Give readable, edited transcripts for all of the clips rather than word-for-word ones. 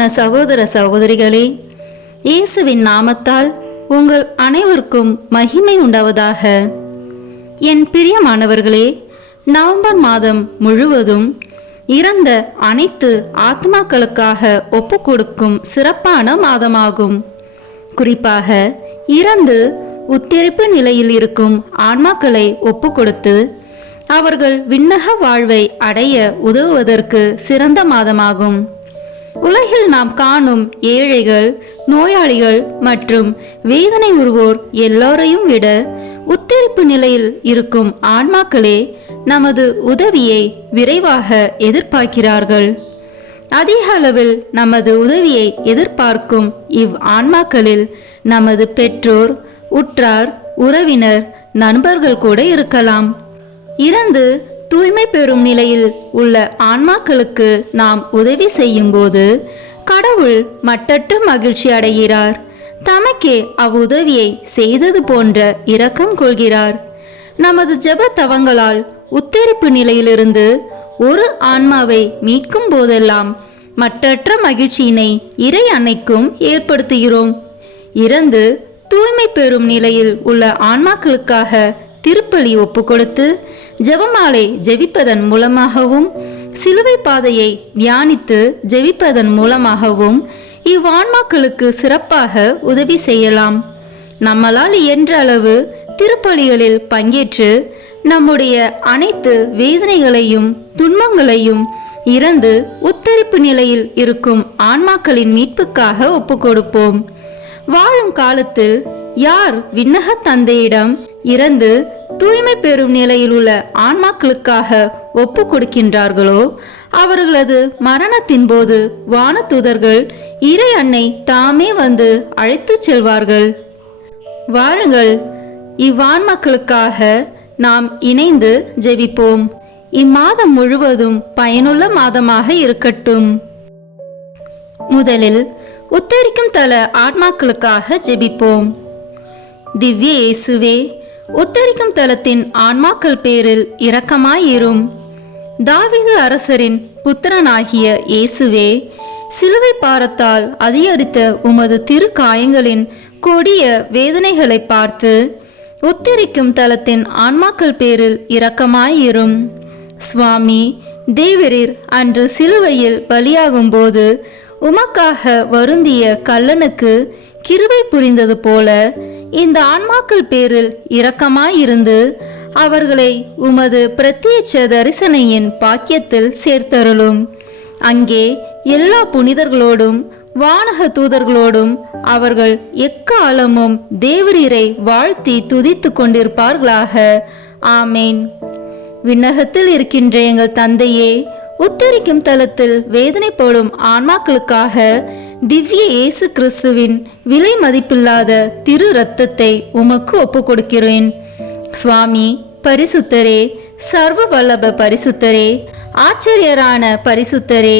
பிரியமான சகோதர சகோதரிகளே, இயேசுவின் நாமத்தால் உங்கள் அனைவருக்கும் மகிமை உண்டாவதாக. என் பிரியமானவர்களே, நவம்பர் மாதம் முழுவதும் இறந்த அனைத்து ஆத்மாக்களுக்காக ஒப்பு கொடுக்கும் சிறப்பான மாதமாகும். குறிப்பாக இறந்து உத்தரிப்பு நிலையில் இருக்கும் ஆன்மாக்களை ஒப்பு கொடுத்து அவர்கள் விண்ணக வாழ்வை அடைய உதவுவதற்கு சிறந்த மாதமாகும். உலகில் நாம் காணும் ஏழைகள், நோயாளிகள் மற்றும் வேதனை உறுவோர் எல்லோரையும் விட உத்தரிப்பு நிலையில் இருக்கும் ஆன்மாக்களே நமது உதவியை விரைவாக எதிர்பார்க்கிறார்கள். அதிக அளவில் நமது உதவியை எதிர்பார்க்கும் ஆன்மாக்களில் நமது பெற்றோர், உற்றார், உறவினர், நண்பர்கள் கூட இருக்கலாம். இறந்து தூய்மை பெறும் நிலையில் உள்ள ஆன்மாக்களுக்கு நாம் உதவி செய்யும் போது கடவுள் மட்டற்ற மகிழ்ச்சி அடைகிறார். தமக்கே அவ்வுதவியை செய்தது போன்ற இரக்கம் கொள்கிறார். நமது ஜெப தவங்களால் உத்தரிப்பு நிலையிலிருந்து ஒரு ஆன்மாவை மீட்கும் போதெல்லாம் மட்டற்ற மகிழ்ச்சியினை இறை அன்னைக்கும் ஏற்படுத்துகிறோம். இறந்து தூய்மை பெறும் நிலையில் உள்ள ஆன்மாக்களுக்காக திருப்பலி ஒப்பு கொடுத்து ஜெபமாலை ஜெபிப்பதன் மூலமாகவும் சிலுவை பாதையை தியானித்து ஜெபிப்பதன் மூலமாகவும் இவ்வான்மாக்களுக்கு சிறப்பாக உதவி செய்யலாம். நம்மளால் இயன்ற அளவு திருப்பலிகளில் பங்கேற்று நம்முடைய அனைத்து வேதனைகளையும் துன்பங்களையும் இறந்து உத்தரிப்பு நிலையில் இருக்கும் ஆன்மாக்களின் மீட்புக்காக ஒப்பு கொடுப்போம். வாழும் காலத்தில் யார் விண்ணக தந்தையிடம் இறந்து தூய்மை பெறும் நிலையில் உள்ள ஆன்மாக்களுக்காக ஒப்பு கொடுக்கின்றார்களோ அவர்களது மரணத்தின் போது வானதூதர்கள் இறை அன்னை தாமே வந்து அழைத்து செல்வார்கள். வாருங்கள், இவ்வான்மாக்களுக்காக நாம் இணைந்து ஜெபிப்போம். இம்மாதம் முழுவதும் பயனுள்ள மாதமாக இருக்கட்டும். முதலில் உத்தரிக்கும் தல ஆன்மாக்களுக்காக ஜெபிப்போம். திவ்ய இயேசுவே, உத்தரிக்கும் தலத்தின் ஆன்மாக்கள் பேரில் இரக்கமாயிரும். தாவீது அரசரின் புத்திரனாகிய இயேசுவே, சிலுவை பாரத்தால் அதிகரித்த உமது திரு காயங்களின் கொடிய வேதனைகளை பார்த்து உத்தரிக்கும் தலத்தின் ஆன்மாக்கள் பேரில் இரக்கமாயிரும். சுவாமி, தேவரீர் அன்று சிலுவையில் பலியாகும் போது உமக்காக வருந்திய கள்ளனுக்கு கிருபை புரிந்தது போல இந்த ஆன்மாக்கள் பேரில் இரக்கமாயிருந்து அவர்களை உமது பிரத்யட்ச தரிசனையின் பாக்கியத்தில் சேர்த்தருளும். அங்கே எல்லா புனிதர்களோடும் வானக தூதர்களோடும் அவர்கள் எக்காலமும் தேவரீரை வாழ்த்தி துதித்து கொண்டிருப்பார்களாக. ஆமேன். விண்ணகத்தில் இருக்கின்ற எங்கள் தந்தையே, உத்தரிக்கும் தலத்தில் வேதனைப்படும் ஆன்மாக்களுக்காக திவ்ய இயேசு கிறிஸ்துவின் விலை மதிப்பில்லாத திரு இரத்தத்தை உமக்கு ஒப்பு கொடுக்கிறேன். சுவாமி, பரிசுத்தரே, சர்வ வல்லப பரிசுத்தரே, ஆச்சரியரான பரிசுத்தரே,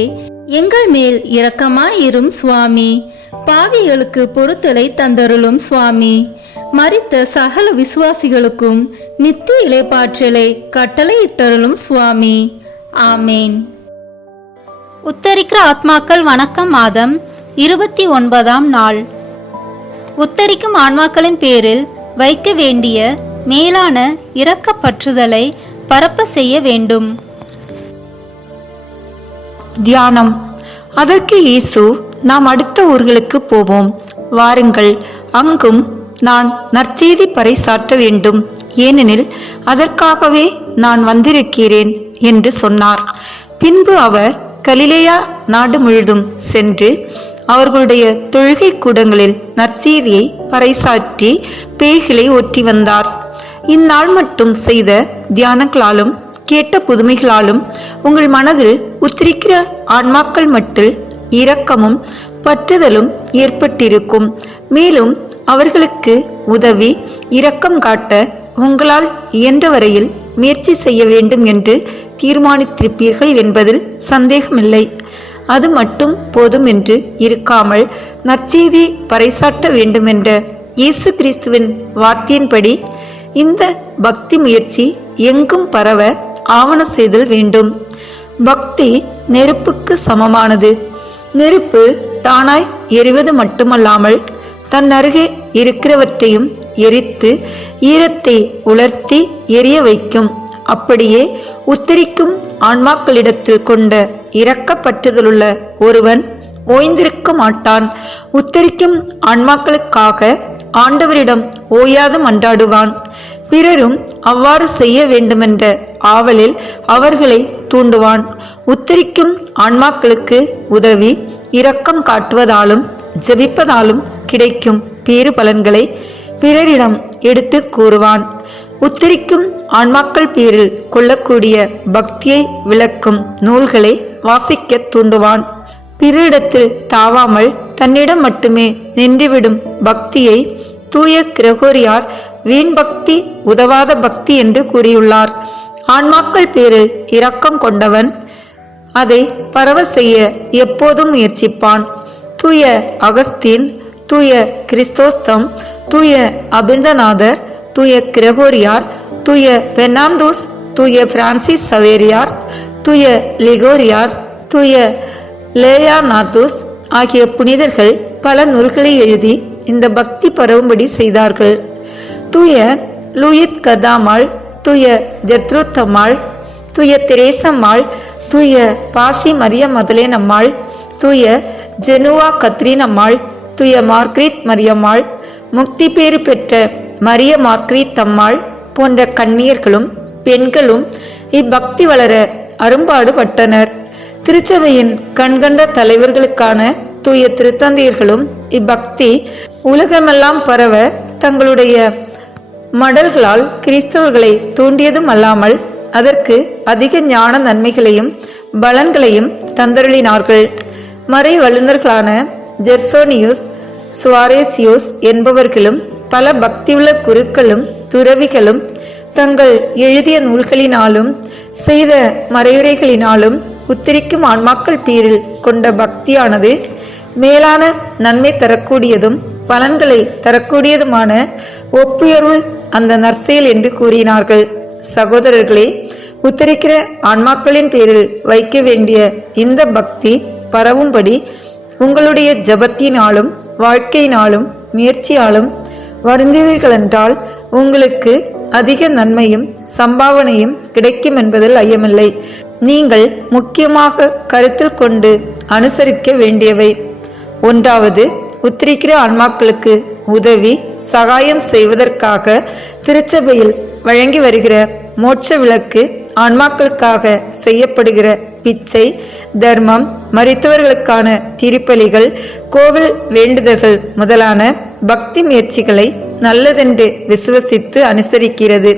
எங்கள் மேல் இரக்கமாயிரும் சுவாமி. பாவிகளுக்கு பொறுத்தலை தந்தருளும் சுவாமி. மரித்த சகல விசுவாசிகளுக்கும் நித்திய இளைப்பாற்றலை கட்டளையிட்டருளும் சுவாமி. ஆமேன். உத்தரிக்கிற ஆத்மாக்கள் வணக்கம் மாதம் 29ஆம் நாள். உத்தரிக்கும் ஆன்மாக்களின் பேரில் வைக்க வேண்டிய மேலான இரக்கப்பற்றுதலை பரப்ப செய்ய வேண்டும். தியானம். அதற்கு இயேசு, நாம் அடுத்த ஊர்களுக்கு போவோம், வாருங்கள், அங்கும் நான் நற்செய்தி பறைசாற்ற வேண்டும், ஏனெனில் அதற்காகவே நான் வந்திருக்கிறேன் என்று சொன்னார். பின்பு அவர் கலிலேயா நாடு முழுதும் சென்று அவர்களுடைய தொழுகை கூடங்களில் நற்செய்தியை பறைசாற்றி பேய்களை ஓட்டி வந்தார். இந்நாள் மட்டும் செய்த தியானங்களாலும் கேட்ட புதுமைகளாலும் உங்கள் மனதில் உத்திரிக்கிற ஆன்மாக்கள் மட்டில் இரக்கமும் பற்றுதலும் ஏற்பட்டிருக்கும். மேலும் அவர்களுக்கு உதவி இரக்கம் காட்ட உங்களால் இயன்ற வரையில் முயற்சி செய்ய வேண்டும் என்று தீர்மானித்திருப்பீர்கள் என்பதில் சந்தேகமில்லை. அது மட்டும் போதும் என்று இருக்காமல் நற்செய்தி பறைசாட்ட வேண்டுமென்ற இயேசு கிறிஸ்துவின் வார்த்தையின்படி இந்த பக்தி முயற்சி எங்கும் பரவ ஆவண செய்தல் வேண்டும். பக்தி நெருப்புக்கு சமமானது. நெருப்பு தானாய் எரிவது மட்டுமல்லாமல் தன் அருகே இருக்கிறவற்றையும் எரித்து ஈரத்தை உலர்த்தி எரிய வைக்கும். அப்படியே உத்தரிக்கும் ஆன்மாக்களிடத்தில் கொண்ட இரக்கப்பட்டுதலுள்ள ஒருவன் ஓய்ந்திருக்க மாட்டான். உத்தரிக்கும் ஆன்மாக்களுக்காக ஆண்டவரிடம் ஓயாது மன்றாடுவான். பிறரும் அவ்வாறு செய்ய வேண்டுமென்ற ஆவலில் அவர்களை தூண்டுவான். உத்தரிக்கும் ஆன்மாக்களுக்கு உதவி இரக்கம் காட்டுவதாலும் ஜெபிப்பதாலும் கிடைக்கும் பேறு பலன்களை பிறரிடம் எடுத்து கூறுவான். உத்தரிக்கும் ஆன்மாக்கள் பேரில் கொள்ளக்கூடிய பக்தியை விளக்கும் நூல்களை வாசிக்க தூண்டுவான். பிறரிடத்தில் தாவாமல் தன்னிடம் மட்டுமே நின்றுவிடும் பக்தியை தூய கிரகோரியார் வீண் பக்தி, உதவாத பக்தி என்று கூறியுள்ளார். ஆன்மாக்கள் பேரில் இரக்கம் கொண்டவன் அதை பரவ செய்ய எப்போதும் முயற்சிப்பான். தூய அகஸ்தீன், தூய கிறிஸ்தோஸ்தம், தூய அபிந்தநாதர், தூய கிரகோரியார், தூய பெர்னாந்தோஸ், தூய பிரான்சிஸ் சவேரியார், தூய லிகோரியார், தூய லேயாநாத்துஸ் ஆகிய புனிதர்கள் பல நூல்களை எழுதி இந்த பக்தி பரவும்படி செய்தார்கள். தூய லூயித் கதாமாள், தூய ஜெர்த்ருத்தம்மாள், தூய தெரேசம்மாள், தூய பாஷி மரிய மதலேன் அம்மாள், தூய ஜெனுவா கத்ரீன் அம்மாள், தூய மார்க்ரீத் மரியம்மாள், முக்தி பேறு பெற்ற மரிய மார்க்ரீத் அம்மாள் போன்ற கன்னியர்களும் பெண்களும் இப்பக்தி வளர அரும்பாடுபட்டனர். திருச்சபையின் கண்கண்ட தலைவர்களுக்கான தூய திருத்தந்தையர்களும் இப்பக்தி உலகமெல்லாம் பரவ தங்களுடைய மடல்களால் கிறிஸ்தவர்களை தூண்டியதும் அல்லாமல் அதற்கு அதிக ஞான நன்மைகளையும் பலன்களையும் தந்தருளினார்கள். மறை வல்லுநர்களான ஜெர்சோனியூஸ், சுவாரேசியோஸ் என்பவர்களும் பல பக்தியுள்ள குருக்களும் துறவிகளும் தங்கள் எழுதிய நூல்களினாலும் செய்த மறையுரைகளினாலும் உத்திரிக்கும் ஆன்மாக்கள் பேரில் கொண்ட பக்தியானது மேலான நன்மை தரக்கூடியதும் பலன்களை தரக்கூடியதுமான ஒப்புயர்வு அந்த நற்செயல் என்று கூறினார்கள். சகோதரர்களே, உத்தரிக்கிற ஆன்மாக்களின் பேரில் வைக்க வேண்டிய இந்த பக்தி பரவும்படி உங்களுடைய ஜபத்தினாலும் வாழ்க்கையினாலும் முயற்சியாலும் வருந்தீர்களென்றால் உங்களுக்கு அதிக நன்மையும் சம்பாவனையும் கிடைக்கும் என்பதில் ஐயமில்லை. நீங்கள் முக்கியமாக கருத்தில் கொண்டு அனுசரிக்க வேண்டியவை: ஒன்றாவது, உத்திரிக்கிற ஆன்மாக்களுக்கு உதவி சகாயம் செய்வதற்காக திருச்சபையில் வழங்கி வருகிற மோட்ச விளக்கு, ஆன்மாக்களுக்காக செய்யப்படுகிற பிச்சை, தர்மம், மரித்தவர்களுக்கான திருப்பலிகள், கோவில் வேண்டுதல்கள் முதலான பக்தி முயற்சிகளை நல்லதென்று விசுவசித்து அனுசரிக்கிறது.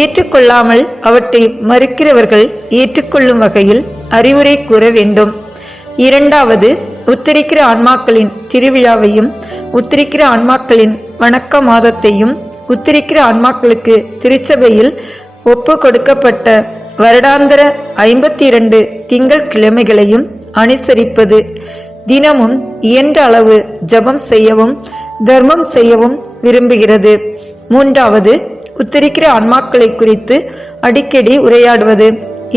ஏற்றுக்கொள்ளாமல் அவற்றை மறுக்கிறவர்கள் ஏற்றுக்கொள்ளும் வகையில் அறிவுரை கூற வேண்டும். இரண்டாவது, உத்திரிக்கிற ஆன்மாக்களின் திருவிழாவையும் உத்திரிக்கிற ஆன்மாக்களின் வணக்க மாதத்தையும் உத்திரிக்கிற ஆன்மாக்களுக்கு திருச்சபையில் ஒப்பு கொடுக்கப்பட்ட வருடாந்திர 52 திங்கள் கிழமைகளையும் அனுசரிப்பது. தினமும் இயன்ற அளவு ஜபம் செய்யவும் தர்மம் செய்யவும் விரும்புகிறது. மூன்றாவது, உத்திரிக்கிற ஆன்மாக்களை குறித்து அடிக்கடி உரையாடுவது.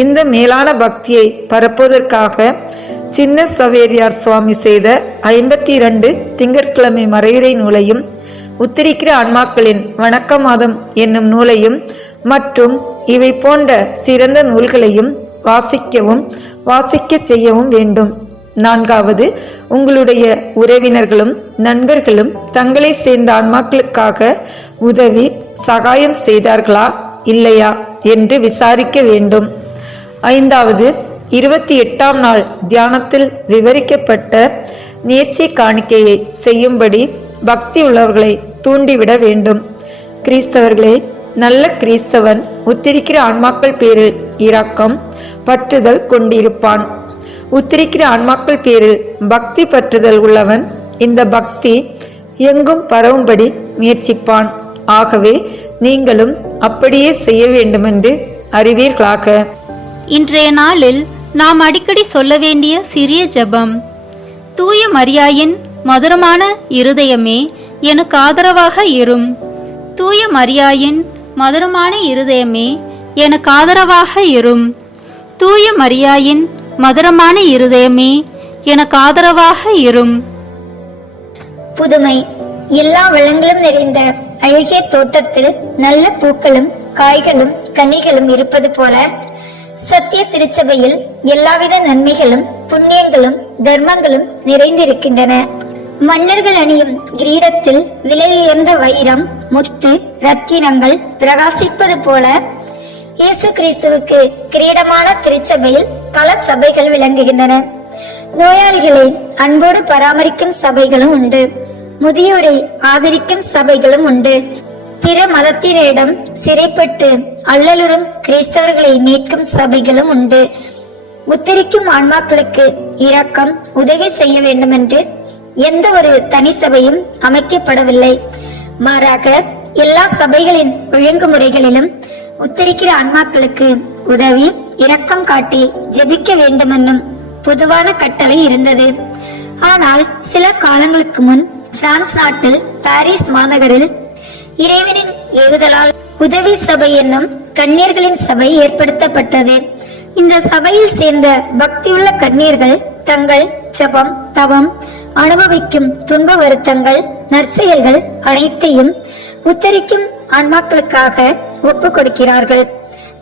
இந்த மேலான பக்தியை பரப்புவதற்காக சின்ன சவேரியார் சுவாமி செய்த 52 திங்கட்கிழமை மறையுரை நூலையும் உத்திரிக்கிற ஆன்மாக்களின் வணக்க மாதம் என்னும் நூலையும் மற்றும் இவை போன்ற சிறந்த நூல்களையும் வாசிக்கவும் வாசிக்க செய்யவும் வேண்டும். நான்காவது, உங்களுடைய உறவினர்களும் நண்பர்களும் தங்களை சேர்ந்த ஆன்மாக்களுக்காக உதவி சகாயம் செய்தார்களா இல்லையா என்று விசாரிக்க வேண்டும். ஐந்தாவது, 28ஆம் நாள் தியானத்தில் விவரிக்கப்பட்ட நேர்ச்சை காணிக்கையை செய்யும்படி பக்தி உள்ளவர்களை தூண்டிவிட வேண்டும். கிறிஸ்தவர்களே, நல்ல கிறிஸ்தவன் உத்திரிக்கிற ஆன்மாக்கள் பேரில் இரக்கம் பற்றுதல் கொண்டிருப்பான். உத்திரிக்கிற ஆன்மாக்கள் பேரில் பக்தி பற்றுதல் உள்ளவன் இந்த பக்தி எங்கும் பரவும்படி முயற்சிப்பான். ஆகவே நீங்களும் அப்படியே செய்ய வேண்டுமென்று அறிவீர்களாக. இன்றைய நாளில் நாம் அடிக்கடி சொல்ல வேண்டிய சிறிய ஜெபம்: தூய மரியாயின் மதுரமான இருதயமே எனக்கு ஆதரவாக இரும். தூய மரியாயின் மதுரமான இருதயமே எனக்கு ஆதரவாக இரும். தூய மரியாயின் மதுரமான இருதயமே எனக்கு ஆதரவாக இரும். புதுமை. எல்லா வளங்களும் நிறைந்த அழகிய தோட்டத்தில் நல்ல பூக்களும் காய்களும் கனிகளும் இருப்பது போல சத்திய திருச்சபையில் எல்லாவித நன்மைகளும் புண்ணியங்களும் தர்மங்களும் நிறைந்திருக்கின்றன. மன்னர்கள் அணியும் கிரீடத்தில் விலையுயர்ந்த வைரம், முத்து, ரத்தினங்கள் பிரகாசிப்பது போல இயேசு கிறிஸ்துவுக்கு கிரீடமான திருச்சபையில் பல சபைகள் விளங்குகின்றன. நோயாளிகளை அன்போடு பராமரிக்கும் சபைகளும் உண்டு. முதியோரை ஆதரிக்கும் சபைகளும் உண்டு. பிற மதத்தினரிடம் சிறைப்பட்டு அல்லலுறும் கிறிஸ்தவர்களை மீட்கும் சபைகளும் உண்டு. உத்தரிக்கும் ஆன்மாக்களுக்கு இரக்கம் உதவி செய்ய வேண்டும் என்று எந்த ஒரு தனி சபையும் அமைக்கப்படவில்லை. மாறாக எல்லா சபைகளின் ஒழுங்குமுறைகளிலும் உத்தரிக்கிற ஆன்மாக்களுக்கு உதவி இரக்கம் காட்டி ஜெபிக்க வேண்டும் என்னும் பொதுவான கட்டளை இருந்தது. ஆனால் சில காலங்களுக்கு முன் பிரான்ஸ் நாட்டில் பாரிஸ் மாநகரில் இறைவனின் ஏவுதலால் உதவி சபை என்னும் கன்னியர்களின் சபை ஏற்படுத்தப்பட்டது. இந்த சபையில் சேர்ந்த பக்தியுள்ள கன்னியர்கள் தங்கள் ஜபம், தவம், அனுபவிக்கும் துன்ப வருத்தங்கள், நற்செயல்கள் அனைத்தையும் உத்தரிக்கும் ஆன்மாக்களுக்காக ஒப்பு கொடுக்கிறார்கள்.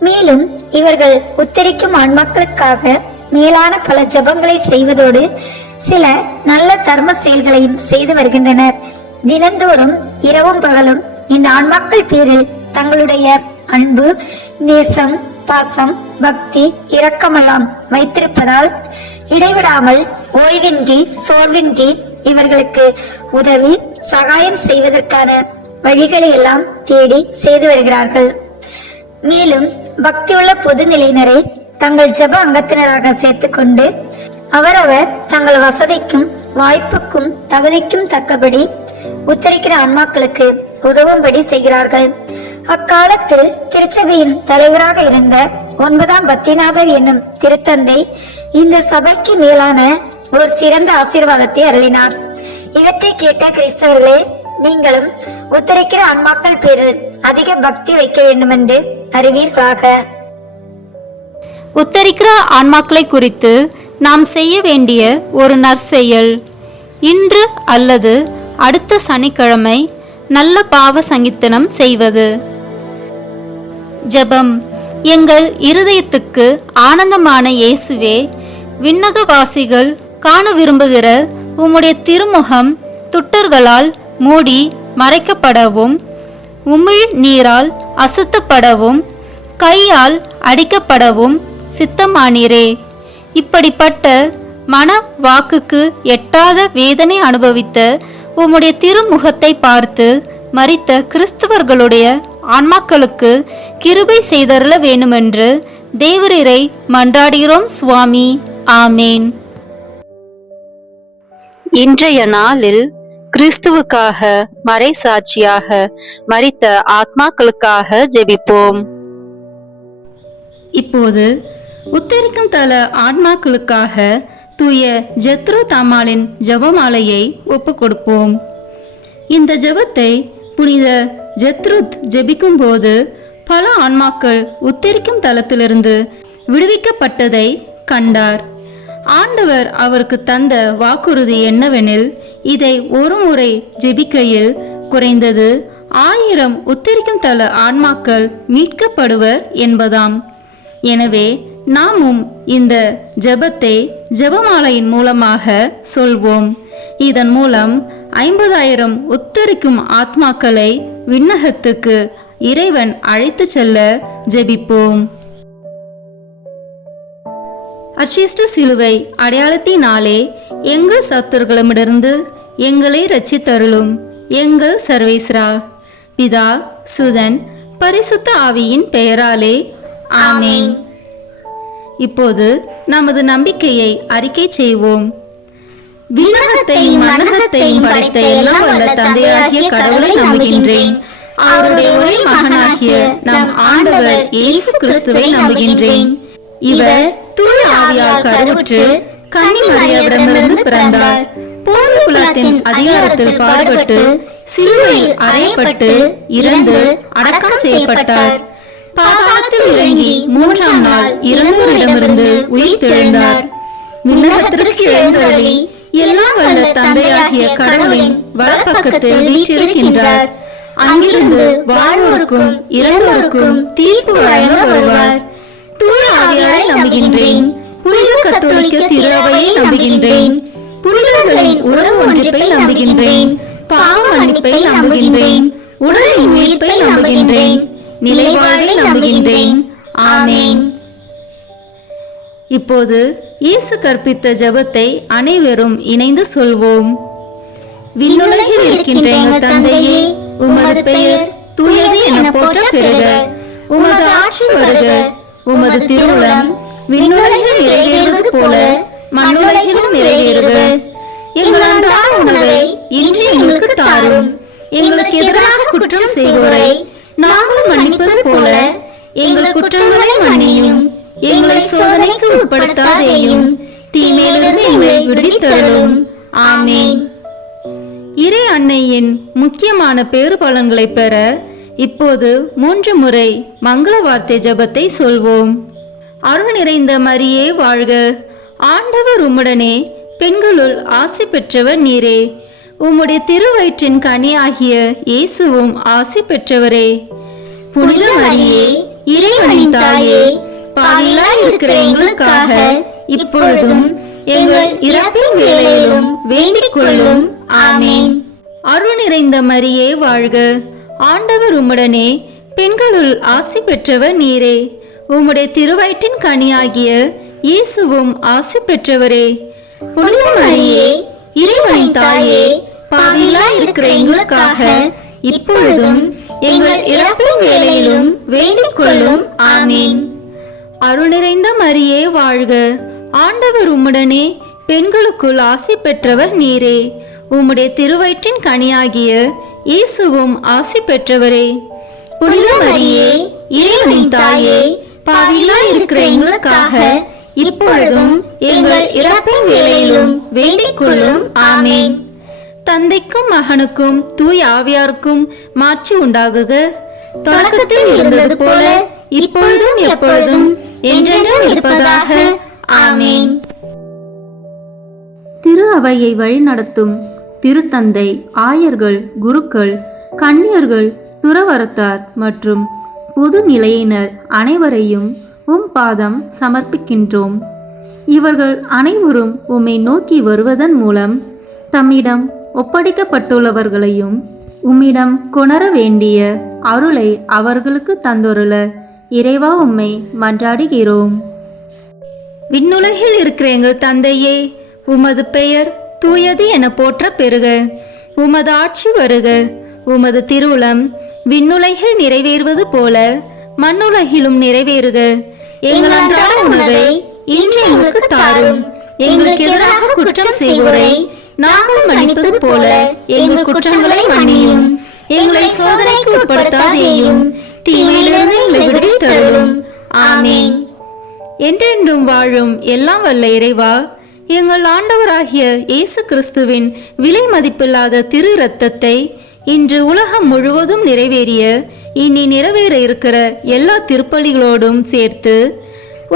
மேலும் இவர்கள் உத்தரிக்கும் ஆன்மாக்களுக்காக மேலான பல ஜபங்களை செய்வதோடு சில நல்ல தர்ம செயல்களையும் செய்து வருகின்றனர். தினந்தோறும் இரவும் பகலும் இந்த ஆன்மாக்கள் பேரில் தங்களுடைய அன்பு, நேசம், பாசம், பக்தி, இரக்கமெல்லாம் வைத்திருப்பதால் இடைவிடாமல் ஓய்வின்றி சோர்வின்றி இவர்களுக்கு உதவி சகாயம் செய்வதற்கான வழிகளை எல்லாம் தேடி செய்து வருகிறார்கள். மேலும் பக்தியுள்ள பொதுநிலையினரை தங்கள் ஜப அங்கத்தினராக சேர்த்துக்கொண்டு அவரவர் தங்கள் வசதிக்கும் வாய்ப்புக்கும் தகுதிக்கும் தக்கபடி உத்தரிக்கிற ஆன்மாக்களுக்கு உதவும்படி செய்கிறார்கள். அக்காலத்தில் திருச்சபையின் தலைவராக இருந்த 9ஆம் பத்திநாதர் என்னும் திருத்தந்தை இந்த சபைக்கு மேலான ஒரு சிறந்த ஆசீர்வாதத்தை அருளினார். இவற்றை கேட்ட கிறிஸ்தவர்களே, நீங்களும் உத்தரிக்கிற ஆன்மாக்கள் பேரில் அதிக பக்தி வைக்க வேண்டும் என்று அறிவீர்களாக. உத்தரிக்கிற ஆன்மாக்களை குறித்து நாம் செய்ய வேண்டிய ஒரு நற்செயல். இன்று அல்லது அடுத்த சனிக்கிழமை நல்ல பாவ சங்கீர்த்தனம் செய்வது. ஜெபம். எங்கள் இருதயத்துக்கு ஆனந்தமான இயேசுவே, விண்ணகவாசிகள் காண விரும்புகிற உம்முடைய திருமுகம் துட்டர்களால் மூடி மறைக்கப்படவும், உமிழ் நீரால் அசுத்தப்படவும், கையால் அடிக்கப்படவும் சித்தமானீரே. இப்படிப்பட்ட மன வாக்குக்கு எட்டாத வேதனை அனுபவித்த உம்முடைய திருமுகத்தை பார்த்து மரித்த கிறிஸ்தவர்களுடைய ஆன்மாக்களுக்கு கிருபை செய்தருள வேண்டுமென்று தேவரீரை மன்றாடுகிறோம் சுவாமி. ஆமேன். இன்றைய நாளில் கிறிஸ்துவுக்காக மறைசாட்சியாக மரித்த ஆத்மாக்களுக்காக ஜெபிப்போம். இப்போது உத்தரிக்கும் தல ஆன்மாக்களுக்காக தூய ஜெத்ரோ தாமாலின் ஜெபமாலையை ஒப்பு கொடுப்போம். இந்த ஜெபத்தை புனித ஜெத்ருத் ஜெபிக்கும் போது பல ஆன்மாக்கள் உத்தரிக்கும் தலத்திலிருந்து விடுவிக்கப்பட்டதை கண்டார். ஆண்டவர் அவருக்கு தந்த வாக்குறுதி என்னவெனில், இதை ஒரு முறை ஜெபிக்கையில் குறைந்தது 1000 உத்தரிக்கும் தல ஆன்மாக்கள் மீட்கப்படுவர் என்பதாம். எனவே நாமும் இந்த ஜெபத்தை ஜெபமாலையின் மூலமாக சொல்வோம். இதன் மூலம் 50,000 உத்தரிக்கும் ஆத்மாக்களை விண்ணகத்துக்கு இறைவன் அழைத்து செல்ல ஜெபிப்போம். அர்ச்சிஷ்ட சிலுவை அடையாளத்தினாலே எங்கள் சத்துருக்களிடமிருந்து எங்களை ரட்சித்தருளும் எங்கள் சர்வேஸ்வரா. பிதா, சுதன், பரிசுத்த ஆவியின் பெயராலே ஆமென். இப்போது நமது நம்பிக்கையை அறிக்கை செய்வோம். விண்ணகத்தையும் மண்ணகத்தையும் படைத்த எல்லாம் வல்ல தந்தையாகிய கடவுளை நம்புகின்றேன். அவருடைய ஒரே மகனாகிய நம் ஆண்டவர் இயேசு கிறிஸ்துவை நம்புகின்றேன். இவர் தூய ஆவியால் கருவுற்று கன்னி மரியாவிடமிருந்து பிறந்தார். போர் குலத்தின் அதிகாரத்தில் பாடுபட்டு சிலுவையில் அறையப்பட்டு இறந்து அடக்கம் செய்யப்பட்டார். பாதாளத்தில் இறங்கி 3ஆம் நாள் இறந்தோரிடமிருந்து உயிர் தெழுந்தார். விண்ணகத்திற்கு எழுந்தருளி எல்லாம் வல்ல தந்தையாகிய கடவுளின் வலப்பக்கத்தில் வீற்றிருக்கின்றார். அங்கிருந்து வாழ்வோருக்கும் இறந்தோருக்கும் தீர்ப்பு வழங்க வருவார். தூய ஆவியாரை நம்புகின்றேன். புனித கத்தோலிக்க திரு அவையை நம்புகின்றேன். புனிதர்களின் உறவு ஒன்றிப்பை நம்புகின்றேன். பாவ மன்னிப்பை நம்புகின்றேன். உடலின் மீட்பை நம்புகின்றேன். நிலைவாழ்வை நம்புகின்றேன். ஆமேன். இப்போது இயேசு கற்பித்த ஜெபத்தை அனைவரும் இணைந்து சொல்வோம். விண்ணுலகில் இருக்கின்ற எங்கள் தந்தையே, உமது பெயர் தூயது என போற்ற பெறுக. உமது ஆட்சி வருக. உமது திருவுளம் விண்ணுலகில் நிறைவேறுவது போல மண்ணுலகிலும் நிறைவேறுக. எங்கள் அன்றாட உணவை இன்று எங்களுக்கு தாரும். எங்களுக்கு எதிராக குற்றம் செய்வோரை நாங்கள் மன்னிப்பது போல எங்கள் குற்றங்களை மன்னியும். எங்களை சோதனைக்கு உட்படுத்தாதேயும், தீமையிலிருந்து எங்களை விடுவித்தருளும். ஆமேன். இறை அன்னையின் முக்கியமான பேறு பலன்களை பெற இப்போது 3 முறை மங்கள வார்த்தை ஜெபத்தை சொல்வோம். அருள் நிறைந்த மரியே வாழ்க. ஆண்டவர் உம்முடனே, பெண்களுள் ஆசி பெற்றவர் நீரே. உம்முடைய திருவயிற்றின் கனியாகிய இயேசுவும் ஆசி பெற்றவரே. புனித மரியே, இறைவனின் தாயே, பாவிகளாய் இருக்கிற எங்களுக்காக இப்பொழுதும் எங்கள் இறப்பின் வேளையிலும் வேண்டிக் கொள்ளும். ஆமேன். அருள் நிறைந்த மரியே வாழ்க. ஆண்டவர் உம்முடனே, பெண்களுள் ஆசி பெற்றவர் நீரே. உம்முடைய திருவயிற்றின் கனியாகிய இயேசுவும் ஆசி பெற்றவரே. புனித மரியே, இறைவனின் தாயே, பாவிகளாய் இருக்கிற எங்களுக்காக இப்பொழுதும் எங்கள் இறப்பின் வேளையிலும் வேண்டிக் கொள்ளும். ஆமேன். அருள் நிறைந்த மரியே வாழ்க. ஆண்டவர் உம்முடனே, பெண்களுக்குள் ஆசி பெற்றவர் நீரே. உம்முடைய திருவயிற்றின் கனியாகிய இயேசுவும் ஆசி பெற்றவரே. புனித மரியே, இறைவனின் தாயே, பாவிகளாய் இருக்கிற எங்களுக்காக இப்பொழுதும் எங்கள் இறப்பின் வேளையிலும் வேண்டிக் கொள்ளும். ஆமேன். தந்தைக்கும் மகனுக்கும் தூய ஆவியாருக்கும் மாட்சி உண்டாகுக. தொடக்கத்தில் இருந்தது போல இப்பொழுதும் எப்பொழுதும் என்றென்றும் இருப்பதாக. ஆமேன். திரு அவையை வழிநடத்தும் திருத்தந்தை, ஆயர்கள், குருக்கள், கன்னியர்கள், துறவரத்தார் மற்றும் பொது நிலையினர் அனைவரையும் உம் பாதம் சமர்ப்பிக்கின்றோம். இவர்கள் அனைவரும் உம்மை நோக்கி வருவதன் மூலம் தம்மிடம் ஒப்படைக்கப்பட்டுள்ளவர்களையும் உம்மிடம் கொணர வேண்டிய அருளை அவர்களுக்கு தந்தொருள இறைவா உம்மை மன்றாடுகிறோம். விண்ணுலகில் இருக்கிற எங்கள் தந்தையே, உமது பெயர் தூயது என போற்ற பெறுக. உமது ஆட்சி வருக. உமது திருவுளம் விண்ணுலகில் நிறைவேறுவது போல மண்ணுலகிலும் நிறைவேறுக. எங்கள் அன்றாட உணவை இன்று எங்களுக்கு தாரும். எங்களுக்கு எதிராக குற்றம் செய்வோரை நாங்கள் மன்னிப்பது போல எங்கள் குற்றங்களை மன்னியும். எங்களை சோதனைக்கு உட்படுத்தாதேயும், தீமையிலிருந்து எங்களை விடுவித்தருளும். ஆமேன். என்றென்றும் வாழும் எல்லாம் வல்ல இறைவா, எங்கள் ஆண்டவராகிய இயேசு கிறிஸ்துவின் விலை மதிப்பில்லாத திரு இரத்தத்தை இன்று உலகம் முழுவதும் நிறைவேறிய இனி நிறைவேற இருக்கிற எல்லா திருப்பலிகளோடும் சேர்த்து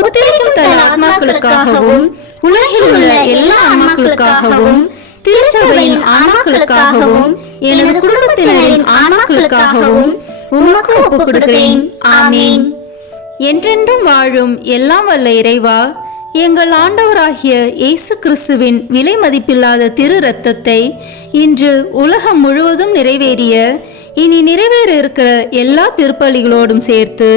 உத்தரிக்கும் தர ஆத்மாக்களுக்காகவும் உலகில் உள்ள எல்லா ஆன்மாக்களுக்காகவும் திருச்சபையின் ஆன்மாக்களுக்காகவும் எனது குடும்பத்தினரின் ஆன்மாக்களுக்காகவும் உமக்கு ஒப்புக் கொடுக்கிறேன். ஆமேன். என்றென்றும் வாழும் எல்லாம் வல்ல இறைவா, எங்கள் ஆண்டவராகிய இயேசு கிறிஸ்துவின் விலை மதிப்பில்லாத திரு இரத்தத்தை இன்று உலகம் முழுவதும் நிறைவேறிய இனி நிறைவேற இருக்கிற எல்லா திருப்பலிகளோடும் சேர்த்து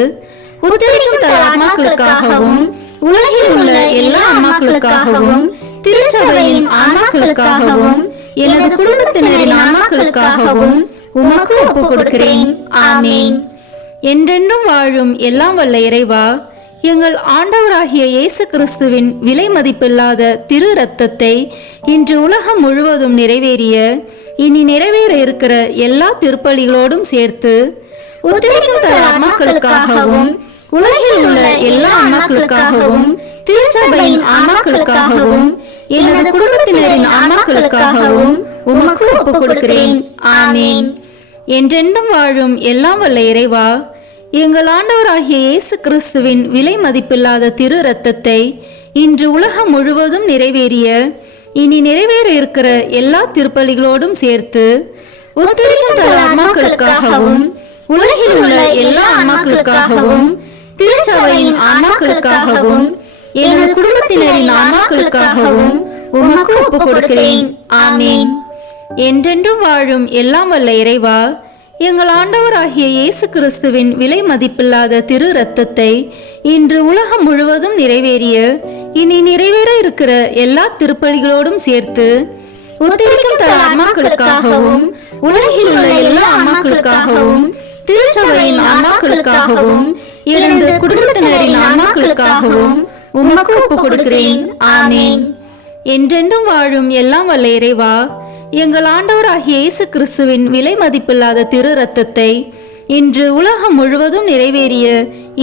உத்தரிக்கும் தர ஆன்மாக்களுக்காகவும் உலகில் உள்ள எல்லா ஆன்மாக்களுக்காகவும் திருச்சபையின் ஆன்மாக்களுக்காகவும் எனது குடும்பத்தினரின் ஆன்மாக்களுக்காகவும் உமக்கு ஒப்புக் கொடுக்கிறேன். ஆமேன். என்றென்றும் வாழும் எல்லாம் வல்ல இறைவா, எங்கள் ஆண்டவராகிய இயேசு கிறிஸ்துவின் விலை மதிப்பில்லாத திரு இரத்தத்தை இன்று உலகம் முழுவதும் நிறைவேறிய இனி நிறைவேற இருக்கிற எல்லா திருப்பலிகளோடும் சேர்த்து உத்தரிக்கும் தர ஆன்மாக்களுக்காகவும் உலகில் உள்ள எல்லா ஆன்மாக்களுக்காகவும் திருச்சபையின் ஆன்மாக்களுக்காகவும் எனது குடும்பத்தினரின் ஆன்மாக்களுக்காகவும் உமக்கு ஒப்புக் கொடுக்கிறேன். ஆமேன். என்றென்றும் வாழும் எல்லாம் வல்ல இறைவா, எங்கள் ஆண்டவராகிய இயேசு கிறிஸ்துவின் விலை மதிப்பில்லாத திரு இரத்தத்தை இன்று உலகம் முழுவதும் நிறைவேறிய இனி நிறைவேற இருக்கிற எல்லா திருப்பலிகளோடும் சேர்த்து உத்தரிக்கும் தல ஆன்மாக்களுக்காகவும் உலகில் உள்ள எல்லா ஆன்மாக்களுக்காகவும் திருச்சபையின் ஆன்மாக்களுக்காகவும் எனது குடும்பத்தினரின் ஆன்மாக்களுக்காகவும் உமக்கு ஒப்புக் கொடுக்கிறேன். ஆமீன். என்றென்றும் வாழும் எல்லாம் வல்ல இறைவா, எங்கள் ஆண்டவராகிய இயேசு கிறிஸ்துவின் விலை மதிப்பில்லாத திரு இரத்தத்தை இன்று உலகம் முழுவதும் நிறைவேறிய இனி நிறைவேற இருக்கிற எல்லா திருப்பலிகளோடும் சேர்த்து உத்தரிக்கும் தல ஆன்மாக்களுக்காகவும் உலகில் உள்ள எல்லா ஆன்மாக்களுக்காகவும் திருச்சபையின் ஆன்மாக்களுக்காகவும் எனது குடும்பத்தினரின் ஆன்மாக்களுக்காகவும் உமக்கு ஒப்புக் கொடுக்கிறேன். ஆமீன். என்றென்றும் வாழும் எல்லாம் வல்ல இறைவா, எங்கள் ஆண்டவராகிய இயேசு கிறிஸ்துவின் விலை மதிப்பில்லாத திரு இரத்தத்தை இன்று உலகம் முழுவதும் நிறைவேறிய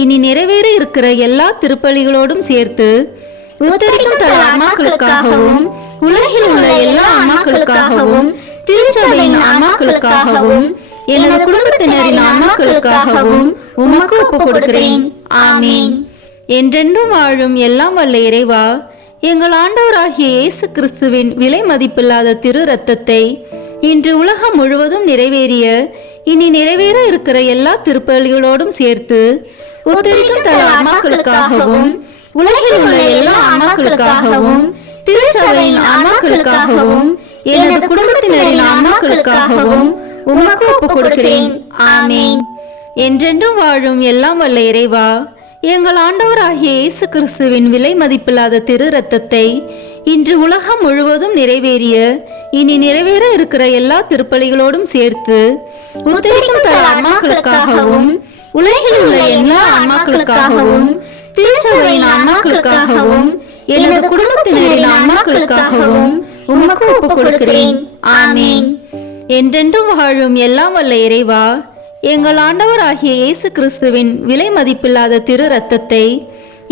இனி நிறைவேற இருக்கிற எல்லா திருப்பலிகளோடும் சேர்த்து உத்தரிக்கும் தல ஆன்மாக்களுக்காகவும் உலகில் உள்ள எல்லா ஆன்மாக்களுக்காகவும் திருச்சபையின் ஆன்மாக்களுக்காகவும் எனது குடும்பத்தினரின் ஆன்மாக்களுக்காகவும் உமக்கு ஒப்புக் கொடுக்கிறேன். ஆமீன். என்றென்றும் வாழும் எல்லாம் வல்ல இறைவா, எங்கள் ஆண்டவராகிய இயேசு கிறிஸ்துவின் விலை மதிப்பில்லாத திரு இரத்தத்தை இன்று உலகம் முழுவதும் நிறைவேறிய இனி நிறைவேற இருக்கிற எல்லா திருப்பலிகளோடும் சேர்த்து உத்தரிக்கும் தல ஆன்மாக்களுக்காகவும் உலகில் உள்ள எல்லா ஆன்மாக்களுக்காகவும் திருச்சபையின் ஆன்மாக்களுக்காகவும் எனது குடும்பத்தினரின் ஆன்மாக்களுக்காகவும் உமக்கு ஒப்புக் கொடுக்கிறேன். ஆமீன். என்றென்றும் வாழும் எல்லாம் வல்ல இறைவா, எங்கள் ஆண்டவராகிய இயேசு கிறிஸ்துவின் விலை மதிப்பில்லாத திரு இரத்தத்தை இன்று உலகம் முழுவதும் நிறைவேறிய இனி நிறைவேற இருக்கிற எல்லா திருப்பலிகளோடும் சேர்த்து உத்தரிக்கும் தல ஆன்மாக்களுக்காகவும் உலகில் உள்ள எல்லா ஆன்மாக்களுக்காகவும் திருச்சபையின் ஆன்மாக்களுக்காகவும் எனது குடும்பத்தினரின் ஆன்மாக்களுக்காகவும் உமக்கு ஒப்புக் கொடுக்கிறேன். ஆமீன். என்றென்றும் வாழும் எல்லாம் வல்ல இறைவா, எங்கள் ஆண்டவராகிய இயேசு கிறிஸ்துவின் விலை மதிப்பில்லாத திரு இரத்தத்தை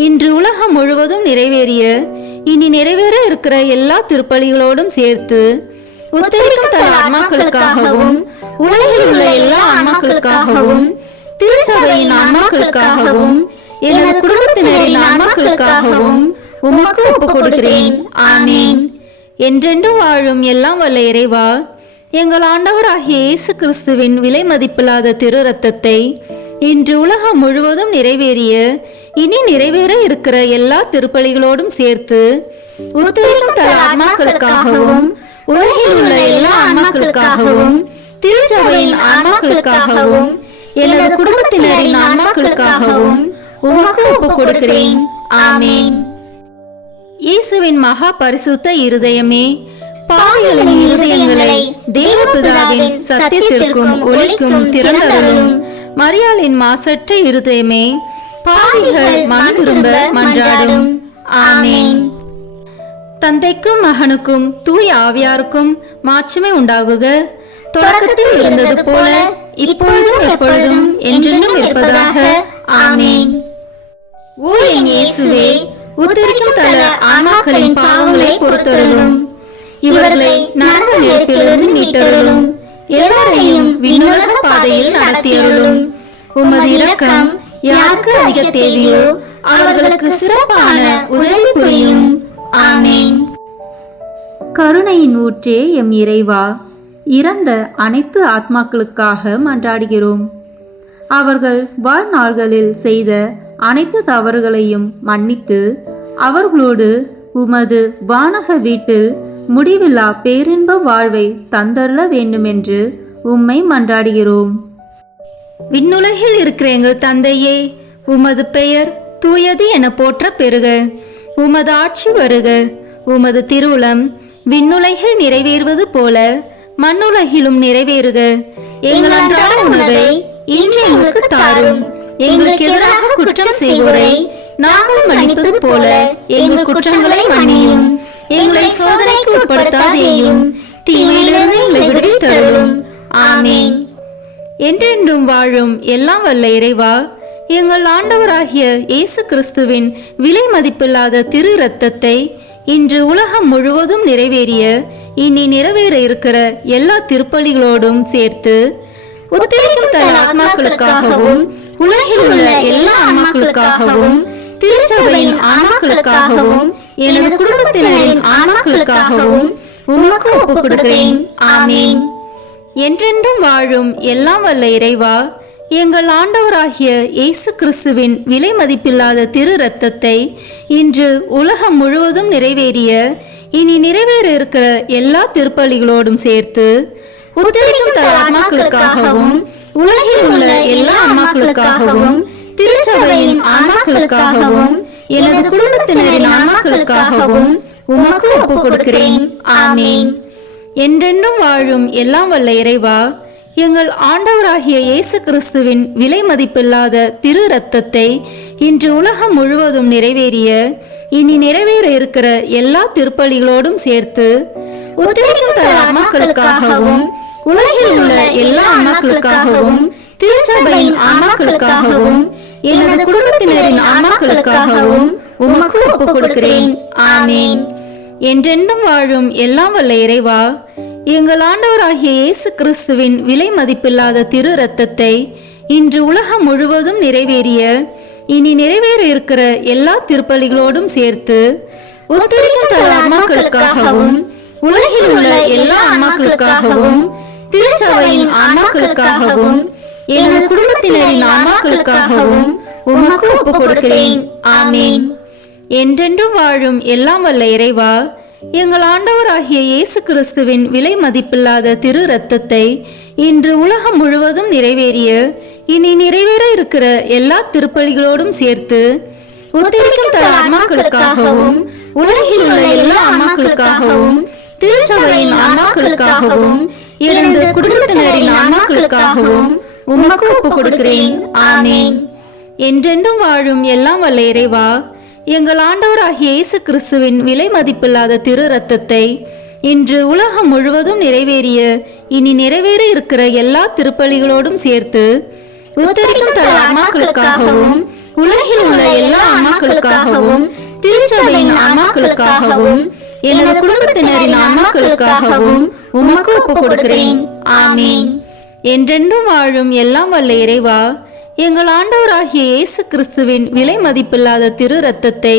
இன்று உலகம் முழுவதும் நிறைவேறிய இனி நிறைவேற இருக்கிற எல்லா திருப்பலிகளோடும் சேர்த்து உத்தரிக்கும் தல ஆன்மாக்களுக்காகவும் உலகில் உள்ள எல்லா ஆன்மாக்களுக்காகவும் திருச்சபையின் ஆன்மாக்களுக்காகவும் எனது குடும்பத்தினரின் ஆன்மாக்களுக்காகவும் உமக்கு ஒப்புக் கொடுக்கிறேன். ஆமீன். என்றென்றும் வாழும் எல்லாம் வல்ல இறைவா, எங்கள் ஆண்டவராகிய இயேசு கிறிஸ்துவின் விலை மதிப்பில்லாத திரு இரத்தத்தை இன்று உலகம் முழுவதும் நிறைவேறிய இனி நிறைவேற இருக்கிற எல்லா திருப்பலிகளோடும் சேர்த்து உத்தரிக்கும் தல ஆன்மாக்களுக்காகவும் உலகில் உள்ள எல்லா ஆன்மாக்களுக்காகவும் திருச்சபையின் ஆன்மாக்களுக்காகவும் எனது குடும்பத்தினரின் ஆன்மாக்களுக்காகவும் உமக்கு ஒப்புக் கொடுக்கிறேன். ஆமீன். இயேசுவின் மகா பரிசுத்த இருதயமே, பாவிகளின் இருதயங்களை தேவபிதாவின் சத்தியத்திற்கும் ஒளிக்கும் திறந்தருளும். மரியாளின் மாசற்ற இருதயமே, பாவிகள் மனம் திரும்ப மன்றாடும். ஆமீன். தந்தைக்கும் மகனுக்கும் தூய ஆவியாருக்கும் மாட்சிமை உண்டாகுக. தொடக்கத்தில் இருந்தது போல இப்பொழுதும் எப்பொழுதும் என்றென்றும் இருப்பதாக. ஆமீன். ஓ என் இயேசுவே, உத்தரிக்கும் தல ஆன்மாக்களின் பாவங்களை பொறுத்தருளும். இவர்களை நரக நெருப்பிலிருந்து மீட்டருளும். எல்லாரையும் விண்ணுலக பாதையில் நடத்தியருளும். உமது இரக்கம் யாருக்கு அதிக தேவையோ அவர்களுக்கு சிறப்பான உதவி புரியும். ஆமீன். கருணையின் ஊற்றே எம் இறைவா, இறந்த அனைத்து ஆத்மாக்களுக்காக மன்றாடுகிறோம். அவர்கள் வாழ்நாள்களில் செய்த அனைத்து தவறுகளையும் மன்னித்து அவர்களோடு உமது வானக வீட்டில் முடிவில்லா பேரின்ப வாழ்வை தந்தருள வேண்டுமென்று உம்மை மன்றாடுகிறோம். விண்ணுலகில் இருக்கிற எங்கள் தந்தையே, உமது பெயர் தூயது என போற்ற பெறுக. உமது ஆட்சி வருக. உமது திருவுளம் விண்ணுலகில் நிறைவேறுவது போல மண்ணுலகிலும் நிறைவேறுக. எங்கள் அன்றாட உணவை இன்று எங்களுக்கு தாரும். எங்களுக்கு எதிராக குற்றம் செய்வோரை நாங்கள் மன்னிப்பது போல எங்கள் குற்றங்களை மன்னியும். எங்களை சோதனைக்கு உட்படுத்தாதேயும், தீமையிலிருந்து எங்களை விடுவித்தருளும். ஆமீன். என்றென்றும் வாழும் எல்லாம் வல்ல இறைவா, எங்கள் ஆண்டவராகிய இயேசு கிறிஸ்துவின் விலை மதிப்பில்லாத திரு இரத்தத்தை இன்று உலகம் முழுவதும் நிறைவேறிய இனி நிறைவேற இருக்கிற எல்லா திருப்பலிகளோடும் சேர்த்து உத்தரிக்கும் தல ஆத்மாக்களுக்காகவும் உலகில் உள்ள எல்லா ஆன்மாக்களுக்காகவும் திருச்சபையின் ஆன்மாக்களுக்காகவும் எனது குடும்பத்தினரின் ஆன்மாக்களுக்காகவும் உமக்கு ஒப்புக் கொடுக்கிறேன். ஆமீன். என்றென்றும் வாழும் எல்லாம் வல்ல இறைவா, எங்கள் ஆண்டவராகிய இயேசு கிறிஸ்துவின் விலை மதிப்பில்லாத திரு இரத்தத்தை இன்று உலகம் முழுவதும் நிறைவேறிய இனி நிறைவேற இருக்கிற எல்லா திருப்பலிகளோடும் சேர்த்து உத்தரிக்கும் தர ஆன்மாக்களுக்காகவும் உலகில் உள்ள எல்லா ஆன்மாக்களுக்காகவும் திருச்சபையின் ஆன்மாக்களுக்காகவும் எனது குடும்பத்தினரின் ஆன்மாக்களுக்காகவும் உமக்கு ஒப்புக் கொடுக்கிறேன். ஆமீன். என்றென்றும் வாழும் எல்லாம் வல்ல இறைவா, எங்கள் ஆண்டவராகிய இயேசு கிறிஸ்துவின் விலை மதிப்பில்லாத திரு இரத்தத்தை இன்று உலகம் முழுவதும் நிறைவேறிய இனி நிறைவேற இருக்கிற எல்லா திருப்பலிகளோடும் சேர்த்து உத்தரிக்கும் தர ஆன்மாக்களுக்காகவும் உலகில் உள்ள எல்லா ஆன்மாக்களுக்காகவும் திருச்சபையின் ஆன்மாக்களுக்காகவும் எனது குடும்பத்தினரின் ஆன்மாக்களுக்காகவும் உமக்கு ஒப்புக் கொடுக்கிறேன். ஆமீன். என்றென்றும் வாழும் எல்லாம் வல்ல இறைவா, எங்கள் ஆண்டவராகிய இயேசு கிறிஸ்துவின் விலை மதிப்பில்லாத திரு இரத்தத்தை இன்று உலகம் முழுவதும் நிறைவேறிய இனி நிறைவேற இருக்கிற எல்லா திருப்பலிகளோடும் சேர்த்து உத்தரிக்கும் தர ஆன்மாக்களுக்காகவும் உலகில் உள்ள எல்லா ஆன்மாக்களுக்காகவும் திருச்சபையின் ஆன்மாக்களுக்காகவும் எனது குடும்பத்தினரின் ஆன்மாக்களுக்காகவும் உமக்கு ஒப்புக் கொடுக்கிறேன். ஆமீன். என்றென்றும் வாழும் எல்லாம் வல்ல இறைவா, எங்கள் ஆண்டவராகிய இயேசு கிறிஸ்துவின் விலை மதிப்பில்லாத திரு இரத்தத்தை இன்று உலகம் முழுவதும் நிறைவேறிய இனி நிறைவேற இருக்கிற எல்லா திருப்பலிகளோடும் சேர்த்து உத்தரிக்கும் தர ஆன்மாக்களுக்காகவும் உலகில் உள்ள எல்லா ஆன்மாக்களுக்காகவும் திருச்சபையின் ஆன்மாக்களுக்காகவும் எனது குடும்பத்தினரின் ஆன்மாக்களுக்காகவும் உமக்கு ஒப்புக் கொடுக்கிறேன். ஆமீன். என்றென்றும் வாழும் எல்லாம் வல்ல இறைவா, எங்கள் ஆண்டவராகிய இயேசு கிறிஸ்துவின் விலை மதிப்பில்லாத திரு இரத்தத்தை இன்று உலகம் முழுவதும் நிறைவேறிய இனி நிறைவேற இருக்கிற எல்லா திருப்பலிகளோடும் சேர்த்து உத்தரிக்கும் தர ஆன்மாக்களுக்காகவும் உலகில் உள்ள எல்லா ஆன்மாக்களுக்காகவும் திருச்சபையின் ஆன்மாக்களுக்காகவும் எனது குடும்பத்தினரின் ஆன்மாக்களுக்காகவும் உமக்கு ஒப்புக் கொடுக்கிறேன். ஆமீன். என்றென்றும் வாழும் எல்லாம் வல்ல இறைவா, எங்கள் ஆண்டவராகிய இயேசு கிறிஸ்துவின் விலை மதிப்பில்லாத திரு இரத்தத்தை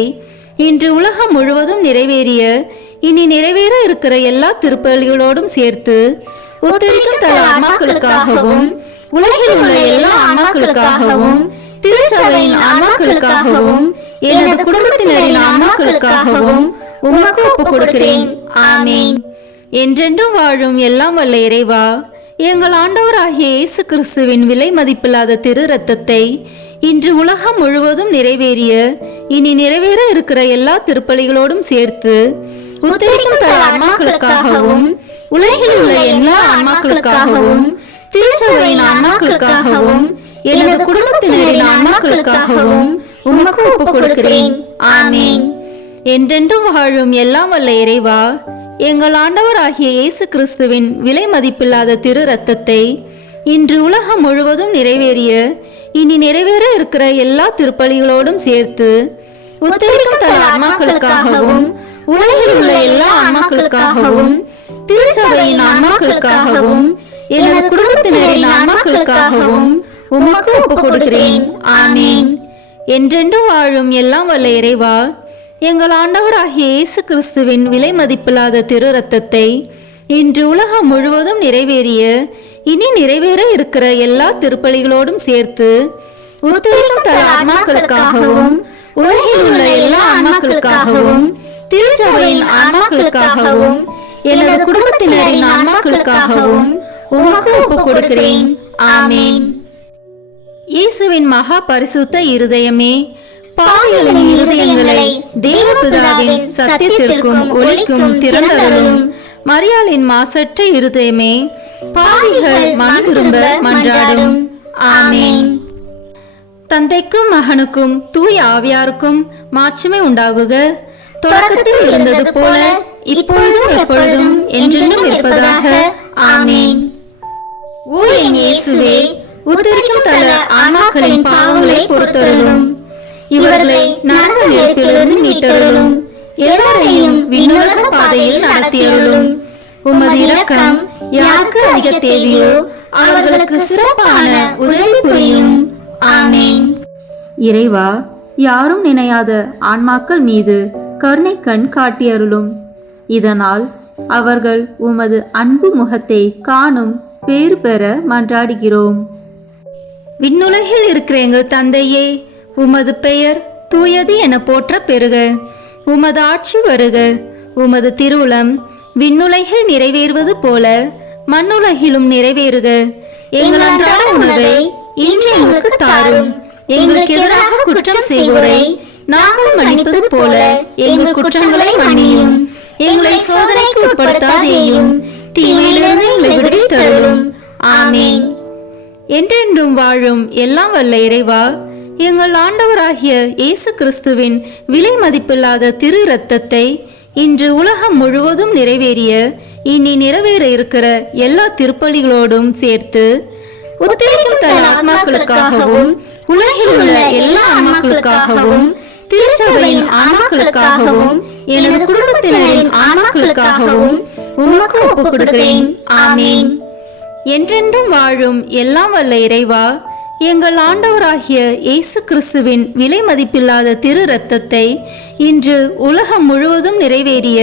இன்று உலகம் முழுவதும் நிறைவேறிய இனி நிறைவேற இருக்கிற எல்லா திருப்பலிகளோடும் சேர்த்து உத்தரிக்கும் தர ஆன்மாக்களுக்காகவும் உலகில் உள்ள எல்லா ஆன்மாக்களுக்காகவும் திருச்சபையின் ஆன்மாக்களுக்காகவும் எனது குடும்பத்தினரின் ஆன்மாக்களுக்காகவும் உமக்கு ஒப்புக் கொடுக்கிறேன். ஆமீன். என்றென்றும் வாழும் எல்லாம் வல்ல இறைவா, எங்கள் ஆண்டவராகிய இயேசு கிறிஸ்துவின் விலை மதிப்பில்லாத திரு இரத்தத்தை இன்று உலகம் முழுவதும் நிறைவேறிய இனி நிறைவேற இருக்கிற எல்லா திருப்பலிகளோடும் சேர்த்து உத்தரிக்கும் தர ஆன்மாக்களுக்காகவும் உலகில் உள்ள எல்லா ஆன்மாக்களுக்காகவும் திருச்சபையின் ஆன்மாக்களுக்காகவும் எனது குடும்பத்தினரின் ஆன்மாக்களுக்காகவும் உமக்கு ஒப்புக் கொடுக்கிறேன். ஆமீன். என்றென்றும் வாழும் எல்லாம் வல்ல இறைவா, எங்கள் ஆண்டவராகிய இயேசு கிறிஸ்துவின் விலை மதிப்பில்லாத திரு இரத்தத்தை இன்று உலகம் முழுவதும் நிறைவேறிய இனி நிறைவேற இருக்கிற எல்லா திருப்பலிகளோடும் சேர்த்து உத்தரிக்கும் தர ஆன்மாக்களுக்காகவும் உலகில் உள்ள எல்லா ஆன்மாக்களுக்காகவும் திருச்சபையின் ஆன்மாக்களுக்காகவும் எனது குடும்பத்தினரின் ஆன்மாக்களுக்காகவும் உமக்கு ஒப்புக் கொடுக்கிறேன். ஆமீன். என்றென்றும் வாழும் எல்லாம் வல்ல இறைவா, எங்கள் ஆண்டவராகிய இயேசு கிறிஸ்துவின் விலை மதிப்பில்லாத திரு இரத்தத்தை இன்று உலகம் முழுவதும் நிறைவேறிய இனி நிறைவேற இருக்கிற எல்லா திருப்பலிகளோடும் சேர்த்து உத்தரிக்கும் தர ஆன்மாக்களுக்காகவும் உலகில் உள்ள எல்லா ஆன்மாக்களுக்காகவும் திருச்சபையின் ஆன்மாக்களுக்காகவும் எனது குடும்பத்தினரின் ஆன்மாக்களுக்காகவும் உமக்கு ஒப்புக் கொடுக்கிறேன். ஆமீன். இயேசுவின் மகா பரிசுத்த இருதயமே, பாவிகளின் இருதயங்களை தேவபிதாவின் சத்தியத்திற்கும் ஒளிக்கும் திறந்தருளும். மரியாளின் மாசற்ற இருதயமே, பாவிகள் மனம் திரும்ப மன்றாடும். ஆமீன். தந்தைக்கும் மகனுக்கும் தூய ஆவியாருக்கும் மாட்சிமை உண்டாகுக. தொடக்கத்தில் இருந்தது போல இப்பொழுதும் எப்பொழுதும் என்றென்றும் இருப்பதாக. ஆமீன். ஓ என் இயேசுவே, உத்தரிக்கும் தல ஆன்மாக்களின் பாவங்களை பொறுத்தருளும். இவர்களை நரக நெருப்பிலிருந்து மீட்டருளும். எல்லாரையும் விண்ணுலக பாதையில் நடத்தியருளும். உமது இரக்கம் யாருக்கு அதிக தேவையோ அவர்களுக்கு சிறப்பான உதவி புரியும். ஆமென். இறைவா, யாரும் நினையாத ஆன்மாக்கள் மீது கருணை கண் காட்டியருளும். இதனால் அவர்கள் உமது அன்பு முகத்தை காணும் பேறு பெற மன்றாடுகிறோம். விண்ணுலகில் இருக்கிற எங்கள் தந்தையே, உமது பெயர் தூயது என போற்ற பெறுக. உமது ஆட்சி வருக. உமது திருவுளம் விண்ணுலகில் நிறைவேறுவது போல மண்ணுலகிலும் நிறைவேறுக. எங்கள் அன்றாட உணவை இன்று எங்களுக்கு தாரும். எங்களுக்கு எதிராக குற்றம் செய்வோரை நாங்கள் மன்னிப்பது போல எங்கள் குற்றங்களை மன்னியும். எங்களை சோதனைக்கு உட்படுத்தாதேயும், தீமையிலிருந்து எங்களை விடுவித்தருளும். ஆமீன். என்றென்றும் வாழும் எல்லாம் வல்ல இறைவா, எங்கள் ஆண்டவராகிய இயேசு கிறிஸ்துவின் விலை மதிப்பில்லாத திரு இரத்தத்தை இன்று உலகம் முழுவதும் நிறைவேறிய இனி நிறைவேற இருக்கிற எல்லா திருப்பலிகளோடும் சேர்த்து உத்தரிக்கும் தன் ஆத்மாக்களுக்காகவும் உலகில் உள்ள எல்லா ஆன்மாக்களுக்காகவும் திருச்சபையின் ஆன்மாக்களுக்காகவும் எனது குடும்பத்தினரின் ஆன்மாக்களுக்காகவும் உமக்கு ஒப்புக் கொடுக்கிறேன். ஆமீன். என்றென்றும் வாழும் எல்லாம் வல்ல இறைவா, எங்கள் ஆண்டவராகிய இயேசு கிறிஸ்துவின் விலை மதிப்பில்லாத திரு இரத்தத்தை இன்று உலகம் முழுவதும் நிறைவேறிய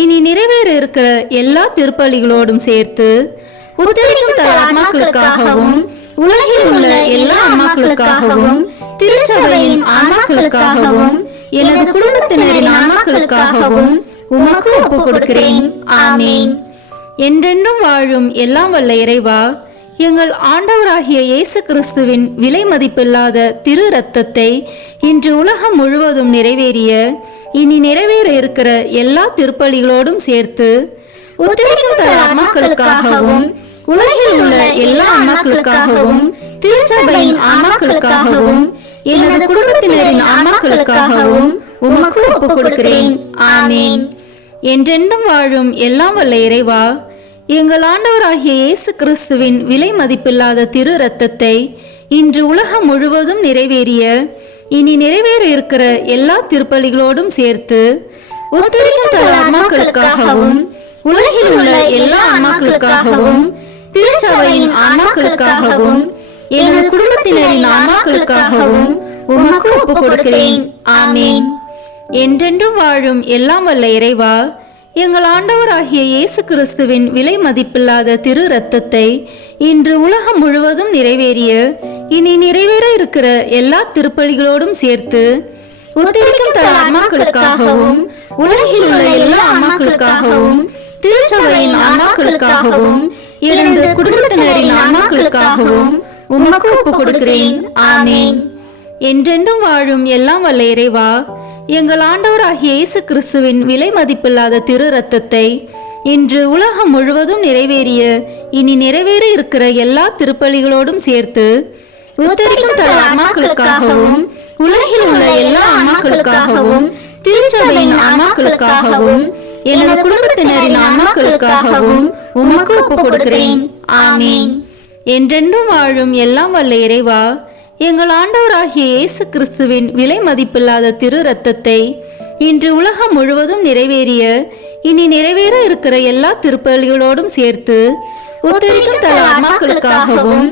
இனி நிறைவேற இருக்கிற எல்லா திருப்பலிகளோடும் சேர்த்து உத்தரிக்கும் தன் ஆன்மாக்களுக்காகவும் உலகில் உள்ள எல்லா ஆன்மாக்களுக்காகவும் திருச்சபையின் ஆன்மாக்களுக்காகவும் எனது குடும்பத்தினரின் ஆன்மாக்களுக்காகவும் உமக்கு ஒப்புக் கொடுக்கிறேன். ஆமீன். என்றென்றும் வாழும் எல்லாம் வல்ல இறைவா, எங்கள் ஆண்டவராகிய இயேசு கிறிஸ்துவின் விலை மதிப்பில்லாத திரு இரத்தத்தை இன்று உலகம் முழுவதும் நிறைவேறிய இனி நிறைவேற இருக்கிற எல்லா திருப்பலிகளோடும் சேர்த்து உத்தரிக்கும் தன் ஆன்மாக்களுக்காகவும் உலகில் உள்ள எல்லா ஆன்மாக்களுக்காகவும் திருச்சபையின் ஆன்மாக்களுக்காகவும் எனது குடும்பத்தினரின் ஆன்மாக்களுக்காகவும் உமக்கு ஒப்புக் கொடுக்கிறேன். ஆமீன். என்றென்றும் வாழும் எல்லாம் வல்ல இறைவா, எங்கள் ஆண்டவராகிய இயேசு கிறிஸ்துவின் விலை மதிப்பில்லாத திரு இரத்தத்தை இன்று உலகம் முழுவதும் நிறைவேறிய இனி நிறைவேற இருக்கிற எல்லா திருப்பலிகளோடும் சேர்த்து உத்தரிக்கும் தன் ஆன்மாக்களுக்காகவும் உலகில் உள்ள எல்லா ஆன்மாக்களுக்காகவும் திருச்சபையின் ஆன்மாக்களுக்காகவும் எனது குடும்பத்தினரின் ஆன்மாக்களுக்காகவும் உமக்கு ஒப்புக் கொடுக்கிறேன். ஆமீன். என்றென்றும் வாழும் எல்லாம் வல்ல இறைவா, எங்கள் ஆண்டவராகிய இயேசு கிறிஸ்துவின் விலை மதிப்பில்லாத திரு இரத்தத்தை இன்று உலகம் முழுவதும் நிறைவேறிய இனி நிறைவேற இருக்கிற எல்லா திருப்பலிகளோடும் சேர்த்து உத்தரிக்கும் தன் ஆன்மாக்களுக்காகவும் உலகில் உள்ள எல்லா ஆன்மாக்களுக்காகவும் திருச்சபையின் ஆன்மாக்களுக்காகவும் எனது குடும்பத்தினரின் ஆன்மாக்களுக்காகவும் உமக்கு ஒப்புக் கொடுக்கிறேன். ஆமீன். என்றென்றும் வாழும் எல்லாம் வல்ல இறைவா, எங்கள் ஆண்டவராகிய இயேசு கிறிஸ்துவின் விலை மதிப்பில்லாத திரு இரத்தத்தை இன்று உலகம் முழுவதும் நிறைவேறிய இனி நிறைவேற இருக்கிற எல்லா திருப்பலிகளோடும் சேர்த்து உத்தரிக்கும் தன் ஆன்மாக்களுக்காகவும் உலகில் உள்ள எல்லா ஆன்மாக்களுக்காகவும் திருச்சபையின் ஆன்மாக்களுக்காகவும் எனது குடும்பத்தினரின் ஆன்மாக்களுக்காகவும் உமக்கு ஒப்புக் கொடுக்கிறேன். ஆமீன். என்றென்றும் வாழும் எல்லாம் வல்ல இறைவா, எங்கள் ஆண்டவராகிய இயேசு கிறிஸ்துவின் விலை மதிப்பில்லாத திரு இரத்தத்தை இன்று உலகம் முழுவதும் நிறைவேறிய இனி நிறைவேற இருக்கிற எல்லா திருப்பலிகளோடும் சேர்த்து உத்தரிக்கும் தன் ஆன்மாக்களுக்காகவும்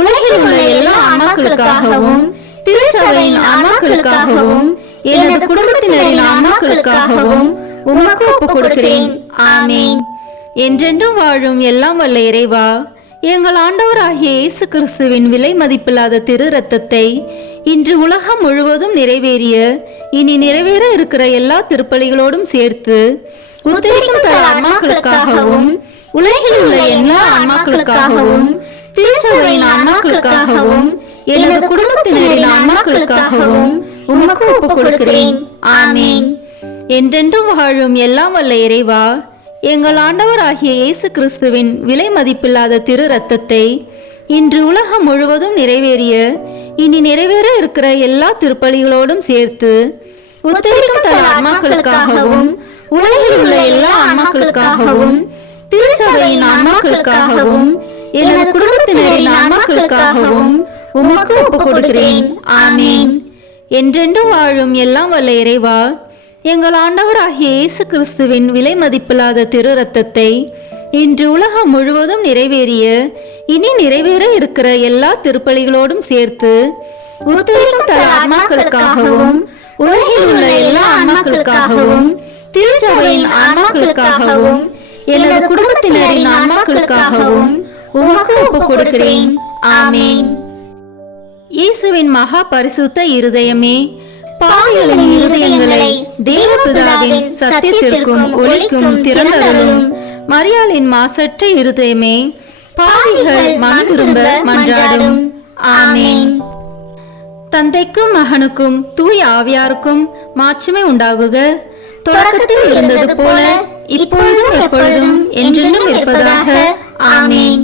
உலகில் உள்ள எல்லா ஆன்மாக்களுக்காகவும் திருச்சபையின் ஆன்மாக்களுக்காகவும் எனது குடும்பத்தினரின் ஆன்மாக்களுக்காகவும் உமக்கு ஒப்புக் கொடுக்கிறேன். ஆமீன். என்றென்றும் வாழும் எல்லாம் வல்ல இறைவா, எங்கள் ஆண்டவராகிய இயேசு கிறிஸ்துவின் விலை மதிப்பில்லாத திரு இரத்தத்தை இன்று உலகம் முழுவதும் நிறைவேறிய இனி நிறைவேற இருக்கிற எல்லா திருப்பலிகளோடும் சேர்த்து உத்தரிக்கும் தன் ஆன்மாக்களுக்காகவும் உலகில் உள்ள எல்லா ஆன்மாக்களுக்காகவும் திருச்சபையின் ஆன்மாக்களுக்காகவும் எனது குடும்பத்தினரின் ஆன்மாக்களுக்காகவும் உமக்கு ஒப்புக் கொடுக்கிறேன். ஆமீன். என்றென்றும் வாழும் எல்லாம் வல்ல இறைவா, எங்கள் ஆண்டவராகிய இயேசு கிறிஸ்துவின் விலை மதிப்பில்லாத திரு இரத்தத்தை இன்று உலகம் முழுவதும் நிறைவேறிய இனி நிறைவேற இருக்கிற எல்லா திருப்பலிகளோடும் சேர்த்து உத்தரிக்கும் தன் ஆன்மாக்களுக்காகவும் உலகில் உள்ள எல்லா ஆன்மாக்களுக்காகவும் திருச்சபையின் ஆன்மாக்களுக்காகவும் எனது குடும்பத்தினரின் ஆன்மாக்களுக்காகவும் உமக்கு ஒப்புக் கொடுக்கிறேன். ஆமீன். என்றென்றும் வாழும் எல்லாம் வல்ல இறைவா, எங்கள் ஆண்டவராகிய இயேசு கிறிஸ்துவின் விலை மதிப்பில்லாத திரு இரத்தத்தை இன்று உலகம் முழுவதும் நிறைவேறிய இனி நிறைவேற இருக்கிற எல்லா திருப்பலிகளோடும் சேர்த்து உத்தரிக்கும் தல ஆன்மாக்களுக்காகவும் உலகில் உள்ள எல்லா ஆன்மாக்களுக்காகவும் திருச்சபையின் ஆன்மாக்களுக்காகவும் எனது குடும்பத்தினரின் ஆன்மாக்களுக்காகவும் உமக்கு ஒப்புக் கொடுக்கிறேன். ஆமென். இயேசுவின் மகா பரிசுத்த இருதயமே, பாவிகளின் இருதயங்களை தேவபிதாவின் சத்தியத்திற்கும் ஒளிக்கும் திறந்தருளும். மரியாளின் மாசற்ற இருதயமே, பாவிகள் மனம் திரும்ப மன்றாடும். ஆமென். தந்தைக்கும் மகனுக்கும் தூய ஆவியாருக்கும் மாட்சிமை உண்டாகுக. தொடக்கத்தில் இருந்தது போல இப்பொழுதும் எப்பொழுதும் என்றென்றும் இருப்பதாக. ஆமென்.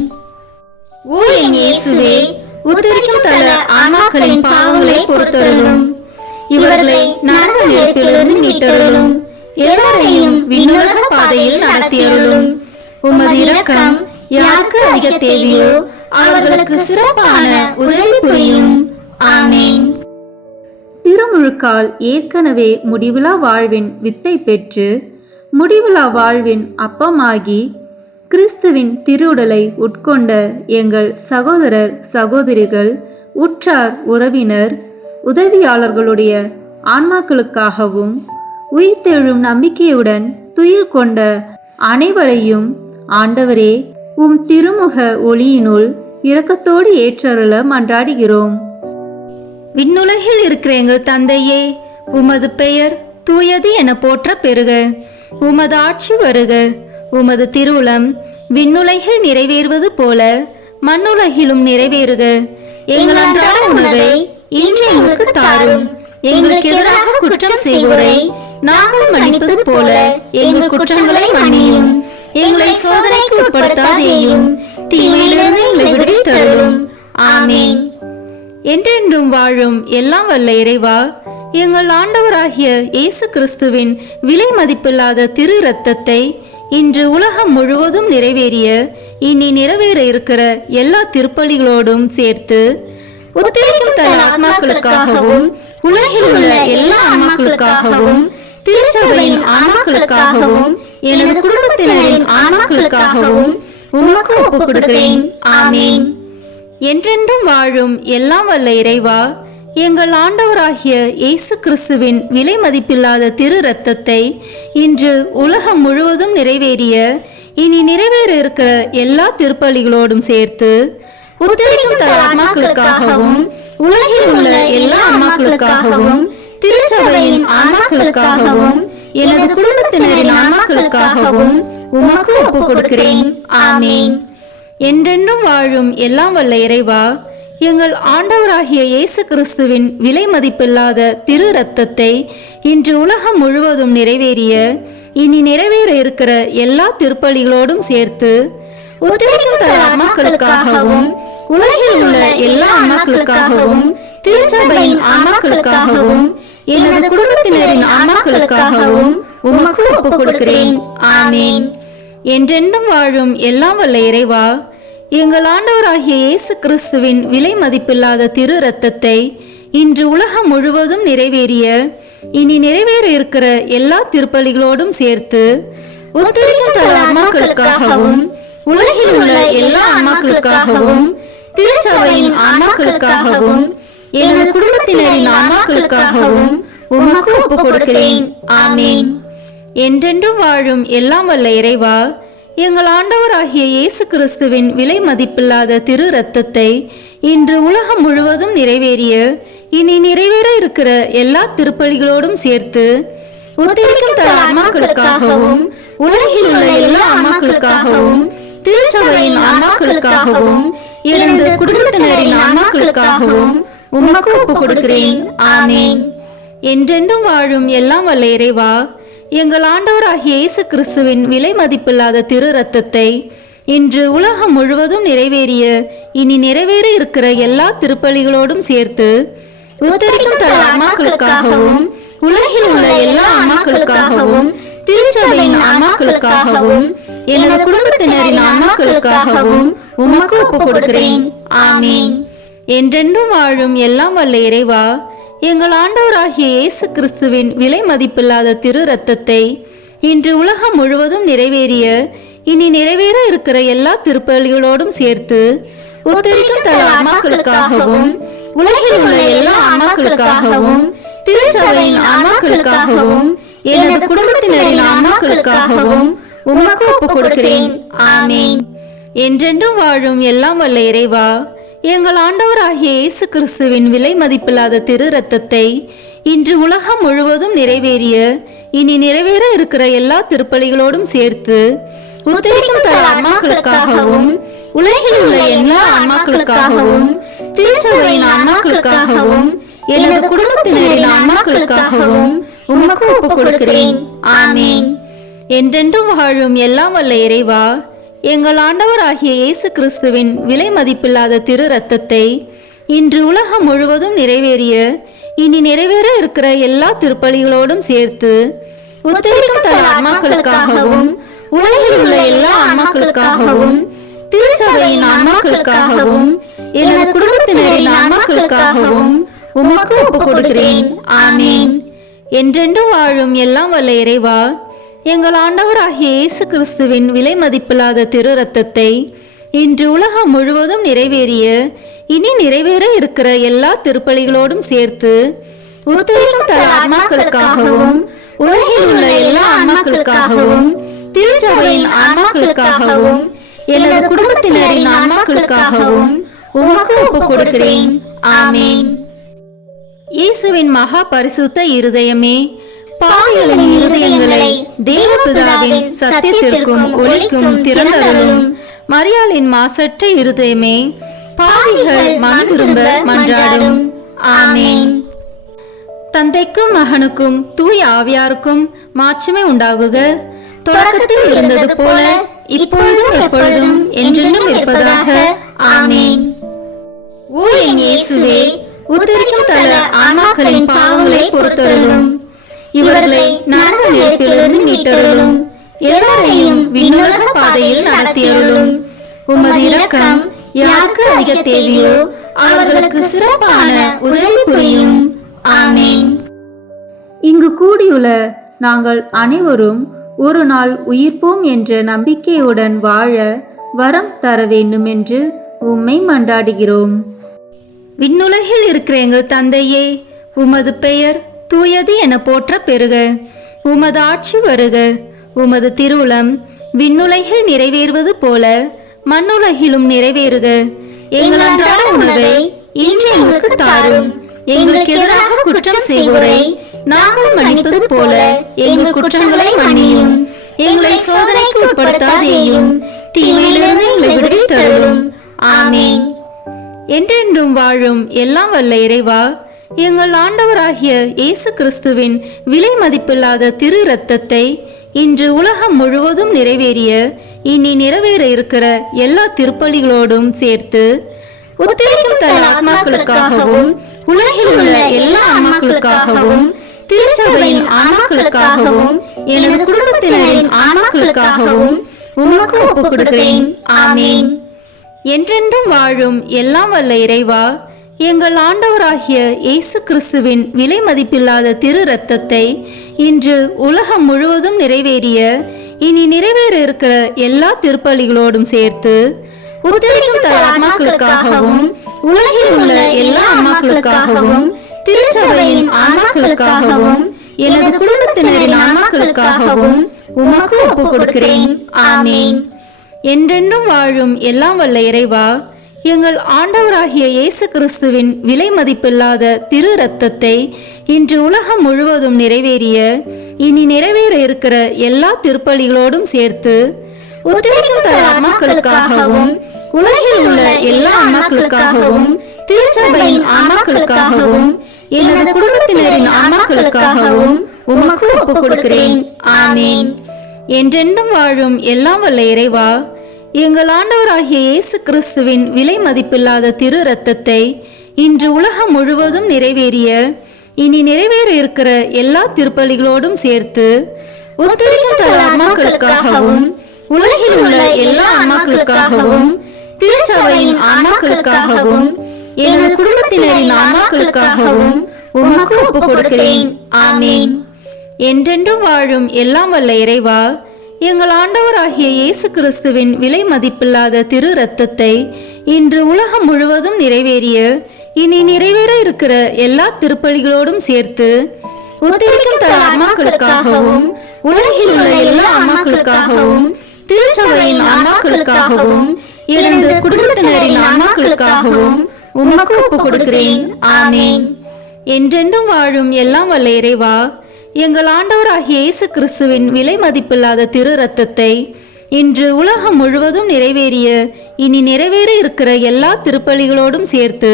ஓ என் இயேசுவே, உத்தரிக்கும் தல ஆன்மாக்களின் பாவங்களை பொறுத்தருளும். இவர்களை நரக நெருப்பிலிருந்து மீட்டருளும். எல்லாரையும் விண்ணுலக பாதையில் நடத்தியருளும். உமது இரக்கம் யாருக்கு அதிக தேவையோ அவர்களுக்கு சிறப்பான உதவி புரியும். ஆமென். திருமுழுக்கால் ஏற்கனவே முடிவிலா வாழ்வின் வித்தை பெற்று முடிவிலா வாழ்வின் அப்பமாகி கிறிஸ்துவின் திருவுடலை உட்கொண்ட எங்கள் சகோதரர் சகோதரிகள், உற்றார் உறவினர், உதவியாளர்களுடைய ஆன்மாக்களுக்காகவும் உயிர்த்தெழும் நம்பிக்கையுடன் துயில் கொண்ட அனைவரையும் ஆண்டவரே உம் திருமுக ஒளியினுள் இரக்கத்தோடு ஏற்றருள மன்றாடுகிறோம். விண்ணுலகில் இருக்கிற எங்கள் தந்தையே, உமது பெயர் தூயது என போற்ற பெறுக. உமது ஆட்சி வருக. உமது திருவுளம் விண்ணுலகில் நிறைவேறுவது போல மண்ணுலகிலும் நிறைவேறுக. எங்கள் அன்றாட உணவை இன்று எங்களுக்கு தாரும். எங்களுக்கு எதிராக குற்றம் செய்வோரை நாங்கள் மன்னிப்பது போல எங்கள் குற்றங்களை மன்னியும். எங்களை சோதனைக்கு உட்படுத்தாதேயும், தீமையிலிருந்து எங்களை விடுவித்தருளும். ஆமென். என்றென்றும் வாழும் எல்லாம் வல்ல இறைவா, எங்கள் ஆண்டவராகிய இயேசு கிறிஸ்துவின் விலை மதிப்பில்லாத திரு இரத்தத்தை இன்று உலகம் முழுவதும் நிறைவேறிய இனி நிறைவேற இருக்கிற எல்லா திருப்பலிகளோடும் சேர்த்து உத்தரிக்கும் தல ஆன்மாக்களுக்காகவும் உலகில் உள்ள எல்லா ஆன்மாக்களுக்காகவும் திருச்சபையின் ஆன்மாக்களுக்காகவும் எனது குடும்பத்தினரின் ஆன்மாக்களுக்காகவும் உமக்கு ஒப்புக் கொடுக்கிறேன். ஆமென். என்றென்றும் வாழும் எல்லாம் வல்ல இறைவா, எங்கள் ஆண்டவராகிய இயேசு கிறிஸ்துவின் விலை மதிப்பில்லாத திரு இரத்தத்தை இன்று உலகம் முழுவதும் நிறைவேறிய இனி நிறைவேற இருக்கிற எல்லா திருப்பலிகளோடும் சேர்த்து உத்தரிக்கும் தல ஆன்மாக்களுக்காகவும் உலகில் உள்ள எல்லா ஆன்மாக்களுக்காகவும் திருச்சபையின் ஆன்மாக்களுக்காகவும் எனது குடும்பத்தினரின் ஆன்மாக்களுக்காகவும் உமக்கு ஒப்புக் கொடுக்கிறேன். ஆமென். என்றென்றும் வாழும் எல்லாம் வல்ல இறைவா, எங்கள் ஆண்டவராகிய இயேசு கிறிஸ்துவின் விலை மதிப்பில்லாத திரு இரத்தத்தை இன்று உலகம் முழுவதும் நிறைவேறிய இனி நிறைவேற இருக்கிற எல்லா திருப்பலிகளோடும் சேர்த்து உத்தரிக்கும் தல ஆன்மாக்களுக்காகவும் உலகில் உள்ள எல்லா ஆன்மாக்களுக்காகவும் திருச்சபையின் ஆன்மாக்களுக்காகவும் எனது குடும்பத்தினரின் ஆன்மாக்களுக்காகவும் உமக்கு ஒப்புக் கொடுக்கிறேன். ஆமென். என்றென்றும் வாழும் எல்லாம் வல்ல இறைவா, எங்கள் ஆண்டவராகிய இயேசு கிறிஸ்துவின் விலை மதிப்பில்லாத திரு இரத்தத்தை இன்று உலகம் முழுவதும் நிறைவேறிய இனி நிறைவேற இருக்கிற எல்லா திருப்பலிகளோடும் சேர்த்து உத்தரிக்கும் தல ஆன்மாக்களுக்காகவும் உலகில் உள்ள எல்லா ஆன்மாக்களுக்காகவும் திருச்சபையின் ஆன்மாக்களுக்காகவும் எனது குடும்பத்தினரின் ஆன்மாக்களுக்காகவும் உமக்கு ஒப்புக் கொடுக்கிறேன். ஆமென். என்றென்றும் வாழும் எல்லாம் வல்ல இறைவா, எங்கள் ஆண்டவராகிய இயேசு கிறிஸ்துவின் விலை மதிப்பில்லாத திரு இரத்தத்தை இன்று உலகம் முழுவதும் நிறைவேறிய இனி நிறைவேற இருக்கிற எல்லா திருப்பலிகளோடும் சேர்த்து உத்தரிக்கும் தல ஆன்மாக்களுக்காகவும் உலகில் உள்ள எல்லா ஆன்மாக்களுக்காகவும் திருச்சபையின் ஆன்மாக்களுக்காகவும் எனது குடும்பத்தினரின் ஆன்மாக்களுக்காகவும் உமக்கு ஒப்புக் கொடுக்கிறேன். ஆமென். என்றென்றும் வாழும் எல்லாம் வல்ல இறைவா, எங்கள் ஆண்டவராகிய இயேசு கிறிஸ்துவின் விலை மதிப்பில்லாத திரு இரத்தத்தை இன்று உலகம் முழுவதும் நிறைவேறிய இனி நிறைவேற இருக்கிற எல்லா திருப்பலிகளோடும் சேர்த்து உத்தரிக்கும் தல ஆன்மாக்களுக்காகவும் உலகில் உள்ள எல்லா ஆன்மாக்களுக்காகவும் திருச்சபையின் ஆன்மாக்களுக்காகவும் எனது குடும்பத்தினரின் ஆன்மாக்களுக்காகவும் உமக்கு ஒப்புக் கொடுக்கிறேன். ஆமென். என்றென்றும் வாழும் எல்லாம் வல்ல இறைவா, எங்கள் ஆண்டவராகிய இயேசு கிறிஸ்துவின் விலை மதிப்பில்லாத திரு இரத்தத்தை இன்று உலகம் முழுவதும் நிறைவேறிய இனி நிறைவேற இருக்கிற எல்லா திருப்பலிகளோடும் சேர்த்து உத்தரிக்கும் தல ஆன்மாக்களுக்காகவும் உலகில் உள்ள எல்லா ஆன்மாக்களுக்காகவும் திருச்சபையின் ஆன்மாக்களுக்காகவும் எனது குடும்பத்தினரின் ஆன்மாக்களுக்காகவும் உமக்கு ஒப்புக் கொடுக்கிறேன். ஆமேன். என்றென்றும் வாழும் எல்லாம் வல்ல இறைவா, எங்கள் ஆண்டவராகிய இயேசு கிறிஸ்துவின் விலை மதிப்பில்லாத திரு இரத்தத்தை இன்று உலகம் முழுவதும் நிறைவேறிய இனி நிறைவேற இருக்கிற எல்லா திருப்பலிகளோடும் சேர்த்து உத்தரிக்கும் தர ஆன்மாக்களுக்காகவும் உலகில் உள்ள எல்லா ஆன்மாக்களுக்காகவும் திருச்சபையின் ஆன்மாக்களுக்காகவும் எனது குடும்பத்தினரின் ஆன்மாக்களுக்காகவும் உமக்கு ஒப்புக் கொடுக்கிறேன். ஆமேன். என்றென்றும் வாழும் எல்லாம் வல்ல இறைவா, எங்கள் ஆண்டவராகிய இயேசு கிறிஸ்துவின் விலை மதிப்பில்லாத திரு இரத்தத்தை இன்று உலகம் முழுவதும் நிறைவேறிய இனி நிறைவேற இருக்கிற எல்லா திருப்பலிகளோடும் சேர்த்து உத்தரிக்கும் தர ஆன்மாக்களுக்காகவும் உலகில் உள்ள எல்லா ஆன்மாக்களுக்காகவும் திருச்சபையின் ஆன்மாக்களுக்காகவும் எனது குடும்பத்தினரின் ஆன்மாக்களுக்காகவும் உமக்கு ஒப்புக் கொடுக்கிறேன். ஆமேன். என்றென்று வாழும் எல்லாம் வல்ல இறைவா, எங்கள் ஆண்டவராகிய இயேசு கிறிஸ்துவின் விலை மதிப்பில்லாத திரு இரத்தத்தை இன்று உலகம் முழுவதும் நிறைவேறிய இனி நிறைவேற இருக்கிற எல்லா திருப்பலிகளோடும் சேர்த்து உத்தரிக்கும் தர ஆன்மாக்களுக்காகவும் உலகில் உள்ள எல்லா ஆன்மாக்களுக்காகவும் திருச்சபையின் ஆன்மாக்களுக்காகவும் எனது குடும்பத்தினரின் ஆன்மாக்களுக்காகவும் உமக்கு ஒப்புக் கொடுக்கிறேன். ஆமேன். இயேசுவின் மகா பரிசுத்த இருதயமே, பாவிகளின் இருதயங்களை தேவபிதாவின் சத்தியத்திற்கும் ஒளிக்கும் திறந்தருளும். மரியாளின் மாசற்ற இருதயமே, பாவிகள் மனம் திரும்ப மன்றாடும். ஆமேன். தந்தைக்கும் மகனுக்கும் தூய ஆவியாருக்கும் மாட்சிமை உண்டாகுக. தொடக்கத்தில் இருந்தது போல இப்பொழுதும் எப்பொழுதும் என்றென்றும் இருப்பதாக. ஆமேன். ஓ என் இயேசுவே, உத்தரிக்கும் தல ஆன்மாக்களின் பாவங்களை பொறுத்தருளும். இவர்களை நரக நெருப்பிலிருந்து மீட்டருளும். எல்லாரையும் விண்ணுலக பாதையில் நடத்தியருளும். உமது இரக்கம் யாருக்கு அதிக தேவையோ அவர்களுக்கு சிறப்பான உதவி புரியும். ஆமேன். இங்கு கூடியுள்ள நாங்கள் அனைவரும் ஒரு நாள் உயிர்ப்போம் என்ற நம்பிக்கையுடன் வாழ வரம் தர வேண்டும் என்று உம்மை மன்றாடுகிறோம். விண்ணுலகில் இருக்கிற எங்கள் தந்தையே, உமது பெயர் தூயது என போற்ற பெறுக. உமது ஆட்சி வருக. உமது திருவுளம் விண்ணுலகில் நிறைவேறுவது போல மண்ணுலகிலும் நிறைவேறுக. எங்கள் அன்றாட உணவை இன்று எங்களுக்கு தாரும். எங்களுக்கு எதிராக குற்றம் செய்வோரை நாங்கள் மன்னிப்பது போல எங்கள் குற்றங்களை மன்னியும். எங்களை சோதனைக்கு உட்படுத்தாதேயும், தீமையிலிருந்து எங்களை விடுவித்தருளும். ஆமேன். என்றென்றும் வாழும் எல்லாம் வல்ல இறைவா, எங்கள் ஆண்டவராகிய இயேசு கிறிஸ்துவின் விலை மதிப்பில்லாத திரு இரத்தத்தை இன்று உலகம் முழுவதும் நிறைவேறிய இனி நிறைவேற இருக்கிற எல்லா திருப்பலிகளோடும் சேர்த்து உத்தரிக்கும் தர ஆத்மாக்களுக்காகவும் உலகில் உள்ள எல்லா ஆன்மாக்களுக்காகவும் திருச்சபையின் ஆன்மாக்களுக்காகவும் எனது குடும்பத்தினரின் ஆன்மாக்களுக்காகவும் உமக்கு ஒப்புக் கொடுக்கிறேன். ஆமேன். என்றென்றும் வாழும் எல்லாம் வல்ல இறைவா, எங்கள் ஆண்டவராகிய இயேசு கிறிஸ்துவின் விலை மதிப்பில்லாத திரு இரத்தத்தை இன்று உலகம் முழுவதும் நிறைவேறிய இனி நிறைவேற இருக்கிற எல்லா திருப்பலிகளோடும் சேர்த்து உத்தரிக்கும் தர ஆன்மாக்களுக்காகவும் உலகில் உள்ள எல்லா ஆன்மாக்களுக்காகவும் திருச்சபையின் ஆன்மாக்களுக்காகவும் எனது குடும்பத்தினரின் ஆன்மாக்களுக்காகவும் உமக்கு ஒப்புக் கொடுக்கிறேன். ஆமேன். என்றென்றும் வாழும் எல்லாம் வல்ல இறைவா, எங்கள் ஆண்டவராகிய இயேசு கிறிஸ்துவின் விலை மதிப்பில்லாத திரு இரத்தத்தை இன்று உலகம் முழுவதும் நிறைவேறிய இனி நிறைவேற இருக்கிற எல்லா திருப்பலிகளோடும் சேர்த்து உத்தரிக்கும் தர ஆன்மாக்களுக்காகவும் உலகில் உள்ள எல்லா ஆன்மாக்களுக்காகவும் திருச்சபையின் ஆன்மாக்களுக்காகவும் எனது குடும்பத்தினரின் ஆன்மாக்களுக்காகவும் உமக்கு ஒப்புக் கொடுக்கிறேன். ஆமேன். என்றென்றும் வாழும் எல்லாம் வல்ல இறைவா, எங்கள் ஆண்டவராகிய இயேசு கிறிஸ்துவின் விலை மதிப்பில்லாத திரு இரத்தத்தை இன்று உலகம் முழுவதும் நிறைவேறிய இனி நிறைவேற இருக்கிற எல்லா திருப்பலிகளோடும் சேர்த்து உத்தரிக்கும் தர ஆன்மாக்களுக்காகவும் உலகில் உள்ள எல்லா ஆன்மாக்களுக்காகவும் திருச்சபையின் ஆன்மாக்களுக்காகவும் எனது குடும்பத்தினரின் ஆன்மாக்களுக்காகவும் உமக்கு ஒப்புக் கொடுக்கிறேன். ஆமேன். என்றென்றும் வாழும் எல்லாம் வல்ல இறைவா, எங்கள் ஆண்டவராகிய இயேசு கிறிஸ்துவின் விலை மதிப்பில்லாத திரு இரத்தத்தை இன்று உலகம் முழுவதும் நிறைவேறிய இனி நிறைவேற இருக்கிற எல்லா திருப்பலிகளோடும் சேர்த்து உத்தரிக்கும் தல ஆன்மாக்களுக்காகவும் உலகில் உள்ள எல்லா ஆன்மாக்களுக்காகவும் திருச்சபையின் ஆன்மாக்களுக்காகவும் எனது குடும்பத்தினரின் ஆன்மாக்களுக்காகவும் உமக்கு ஒப்புக் கொடுக்கிறேன். ஆமேன். என்றென்றும் வாழும் எல்லாம் வல்ல இறைவா, எங்கள் ஆண்டவராகிய இயேசு கிறிஸ்துவின் விலை மதிப்பில்லாத திரு இரத்தத்தை இன்று உலகம் முழுவதும் நிறைவேறிய இனி நிறைவேற இருக்கிற எல்லா திருப்பலிகளோடும் சேர்த்து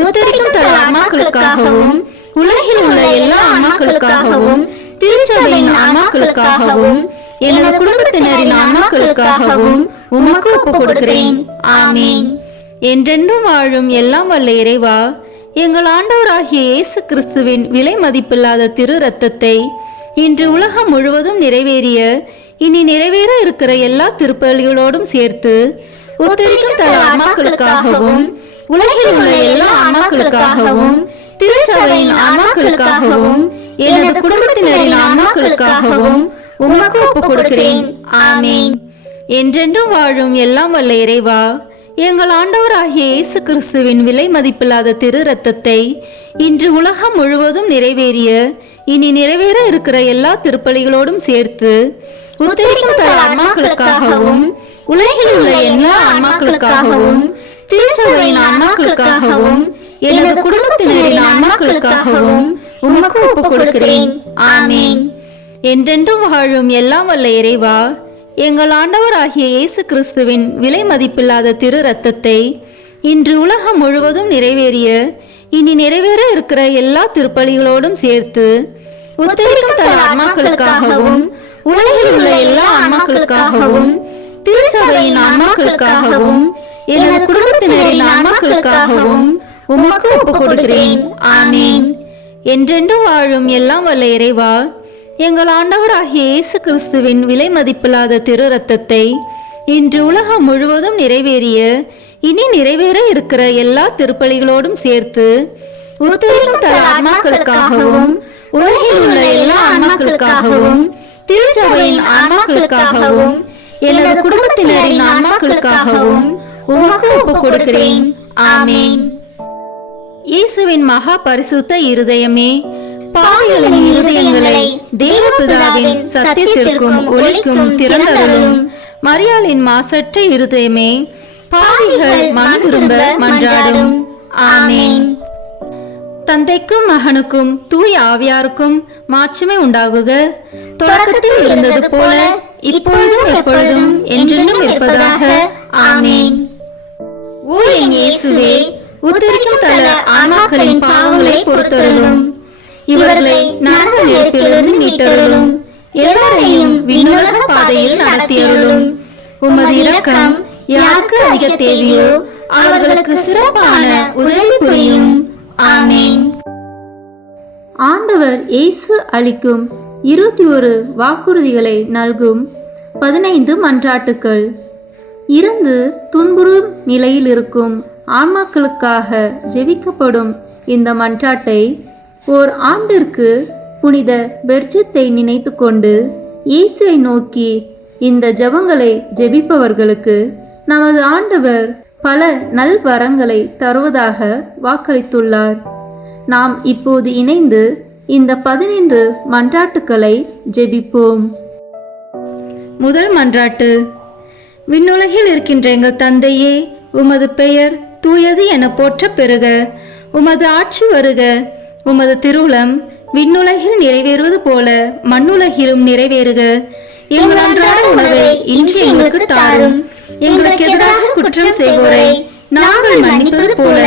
உத்தரிக்கும் தல ஆன்மாக்களுக்காகவும் உலகில் உள்ள எல்லா ஆன்மாக்களுக்காகவும் திருச்சபையின் ஆன்மாக்களுக்காகவும் எனது குடும்பத்தினரின் ஆன்மாக்களுக்காகவும் உமக்கு ஒப்புக் கொடுக்கிறேன். ஆமேன். என்றென்றும் வாழும் எல்லாம் வல்ல இறைவா, எங்கள் ஆண்டவராகிய இயேசு கிறிஸ்துவின் விலை மதிப்பில்லாத திரு இரத்தத்தை இன்று உலகம் முழுவதும் நிறைவேறிய இனி நிறைவேற இருக்கிற எல்லா திருப்பலிகளோடும் சேர்த்து உத்தரிக்கும் தல ஆன்மாக்களுக்காகவும் உலகில் உள்ள எல்லா ஆன்மாக்களுக்காகவும் திருச்சபையின் ஆன்மாக்களுக்காகவும் எனது குடும்பத்தினரின் ஆன்மாக்களுக்காகவும் உமக்கு ஒப்புக் கொடுக்கிறேன். ஆமேன். என்றென்றும் வாழும் எல்லாம் வல்ல இறைவா, எங்கள் ஆண்டவராகிய இயேசு கிறிஸ்துவின் விலை மதிப்பில்லாத திரு இரத்தத்தை இன்று உலகம் முழுவதும் நிறைவேறிய இனி நிறைவேற இருக்கிற எல்லா திருப்பலிகளோடும் சேர்த்து உத்தரிக்கும் தல ஆன்மாக்களுக்காகவும் உலகில் உள்ள எல்லா ஆன்மாக்களுக்காகவும் திருச்சபையின் ஆன்மாக்களுக்காகவும் எனது குடும்பத்தினரின் ஆன்மாக்களுக்காகவும் உமக்கு ஒப்புக் கொடுக்கிறேன். ஆமேன். என்றென்றும் வாழும் எல்லாம் வல்ல இறைவா, எங்கள் ஆண்டவராகிய இயேசு கிறிஸ்துவின் விலை மதிப்பில்லாத திரு இரத்தத்தை இன்று உலகம் முழுவதும் நிறைவேறிய இனி நிறைவேற இருக்கிற எல்லா திருப்பலிகளோடும் சேர்த்து உத்தரிக்கும் தல ஆன்மாக்களுக்காகவும் உலகில் உள்ள எல்லா ஆன்மாக்களுக்காகவும் திருச்சபையின் ஆன்மாக்களுக்காகவும் எனது குடும்பத்தினரின் ஆன்மாக்களுக்காகவும் உமக்கு ஒப்புக் கொடுக்கிறேன். ஆமேன். என்றென்றும் வாழும் எல்லாம் வல்ல இறைவா, எங்கள் ஆண்டவராகிய இயேசு கிறிஸ்துவின் விலை மதிப்பில்லாத திரு இரத்தத்தை இன்று உலகம் முழுவதும் நிறைவேறிய இனி நிறைவேற இருக்கிற எல்லா திருப்பலிகளோடும் சேர்த்து உத்தரிக்கும் தல ஆன்மாக்களுக்காகவும் உலகில் உள்ள எல்லா ஆன்மாக்களுக்காகவும் திருச்சபையின் ஆன்மாக்களுக்காகவும் எனது குடும்பத்தினரின் ஆன்மாக்களுக்காகவும் உமக்கு ஒப்புக் கொடுக்கிறேன். ஆமேன். இயேசுவின் மகா பரிசுத்த இருதயமே, பாவிகளின் இருதயங்களை தேவபிதாவின் சத்தியத்திற்கும் ஒளிக்கும் திறந்தருளும். மரியாளின் மாசற்ற இருதயமே, பாவிகள் மனம் திரும்ப மன்றாடும். ஆமேன். தந்தைக்கும் மகனுக்கும் தூய ஆவியாருக்கும் மாட்சிமை உண்டாகுக. தொடக்கத்தில் இருந்தது போல இப்பொழுதும் எப்பொழுதும் என்றென்றும் இருப்பதாக. ஆமேன். ஓ என் இயேசுவே, உத்தரிக்கும் தல ஆன்மாக்களின் பாவங்களை பொறுத்தருளும். இவர்களை நரக நெருப்பிலிருந்து மீட்டருளும். எல்லாரையும் விண்ணுலக பாதையில் நடத்தியருளும். உமது இரக்கம் யாருக்கு அதிக தேவையோ அவர்களுக்கு சிறப்பான உதவி புரியும். ஆமேன். ஆண்டவர் இயேசு அளிக்கும் 21 வாக்குறுதிகளை நல்கும் 15 மன்றாட்டுக்கள். இறந்து துன்புறும் நிலையில் இருக்கும் ஆன்மாக்களுக்காக ஜெபிக்கப்படும் இந்த மன்றாட்டை ஓர் ஆண்டிற்கு புனித பெர்ஜத்தை நினைத்து கொண்டு இயேசுவை நோக்கி இந்த ஜெபங்களை ஜெபிப்பவர்களுக்கு நமது ஆண்டவர் பல நல்வரங்களை தருவதாக வாக்களித்துள்ளார். நாம் இப்போது இணைந்து இந்த 15 மன்றாட்டுக்களை ஜெபிப்போம். முதல் மன்றாட்டு. விண்ணுலகில் இருக்கின்ற எங்கள் தந்தையே, உமது பெயர் தூயது என போற்ற பெறுக. உமது ஆட்சி வருக. உமது திருவுளம் விண்ணுலகில் நிறைவேறுவது போல மண்ணுலகிலும் நிறைவேறுக. எங்கள் அன்றாட உணவை இன்று எங்களுக்கு தாரும். எங்களுக்கு எதிராக குற்றம் செய்வோரை நாங்கள் மன்னிப்பது போல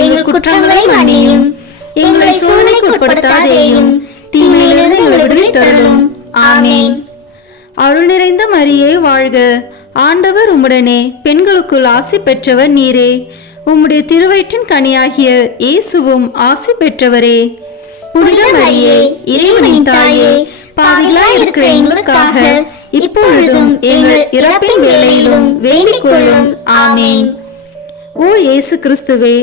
எங்கள் குற்றங்களை மன்னியும். எங்களை சோதனைக்கு உட்படுத்தாதேயும், தீமையிலிருந்து எங்களை விடுவித்தருளும். ஆமேன். அருள் நிறைந்த மரியே வாழ்க. ஆண்டவர் உம்முடனே, பெண்களுக்குள் ஆசி பெற்றவர் நீரே. உம்முடைய திருவயிற்றின் கனியாகிய இயேசுவும் ஆசி பெற்றவரே. புனித மரியே, இறைவனின் தாயே, பாவிகளாய் இருக்கிற எங்களுக்காக இப்பொழுதும் எங்கள் இறப்பின் வேளையிலும் வேண்டிக் கொள்ளும். ஆமேன். ஓ இயேசு கிறிஸ்துவே,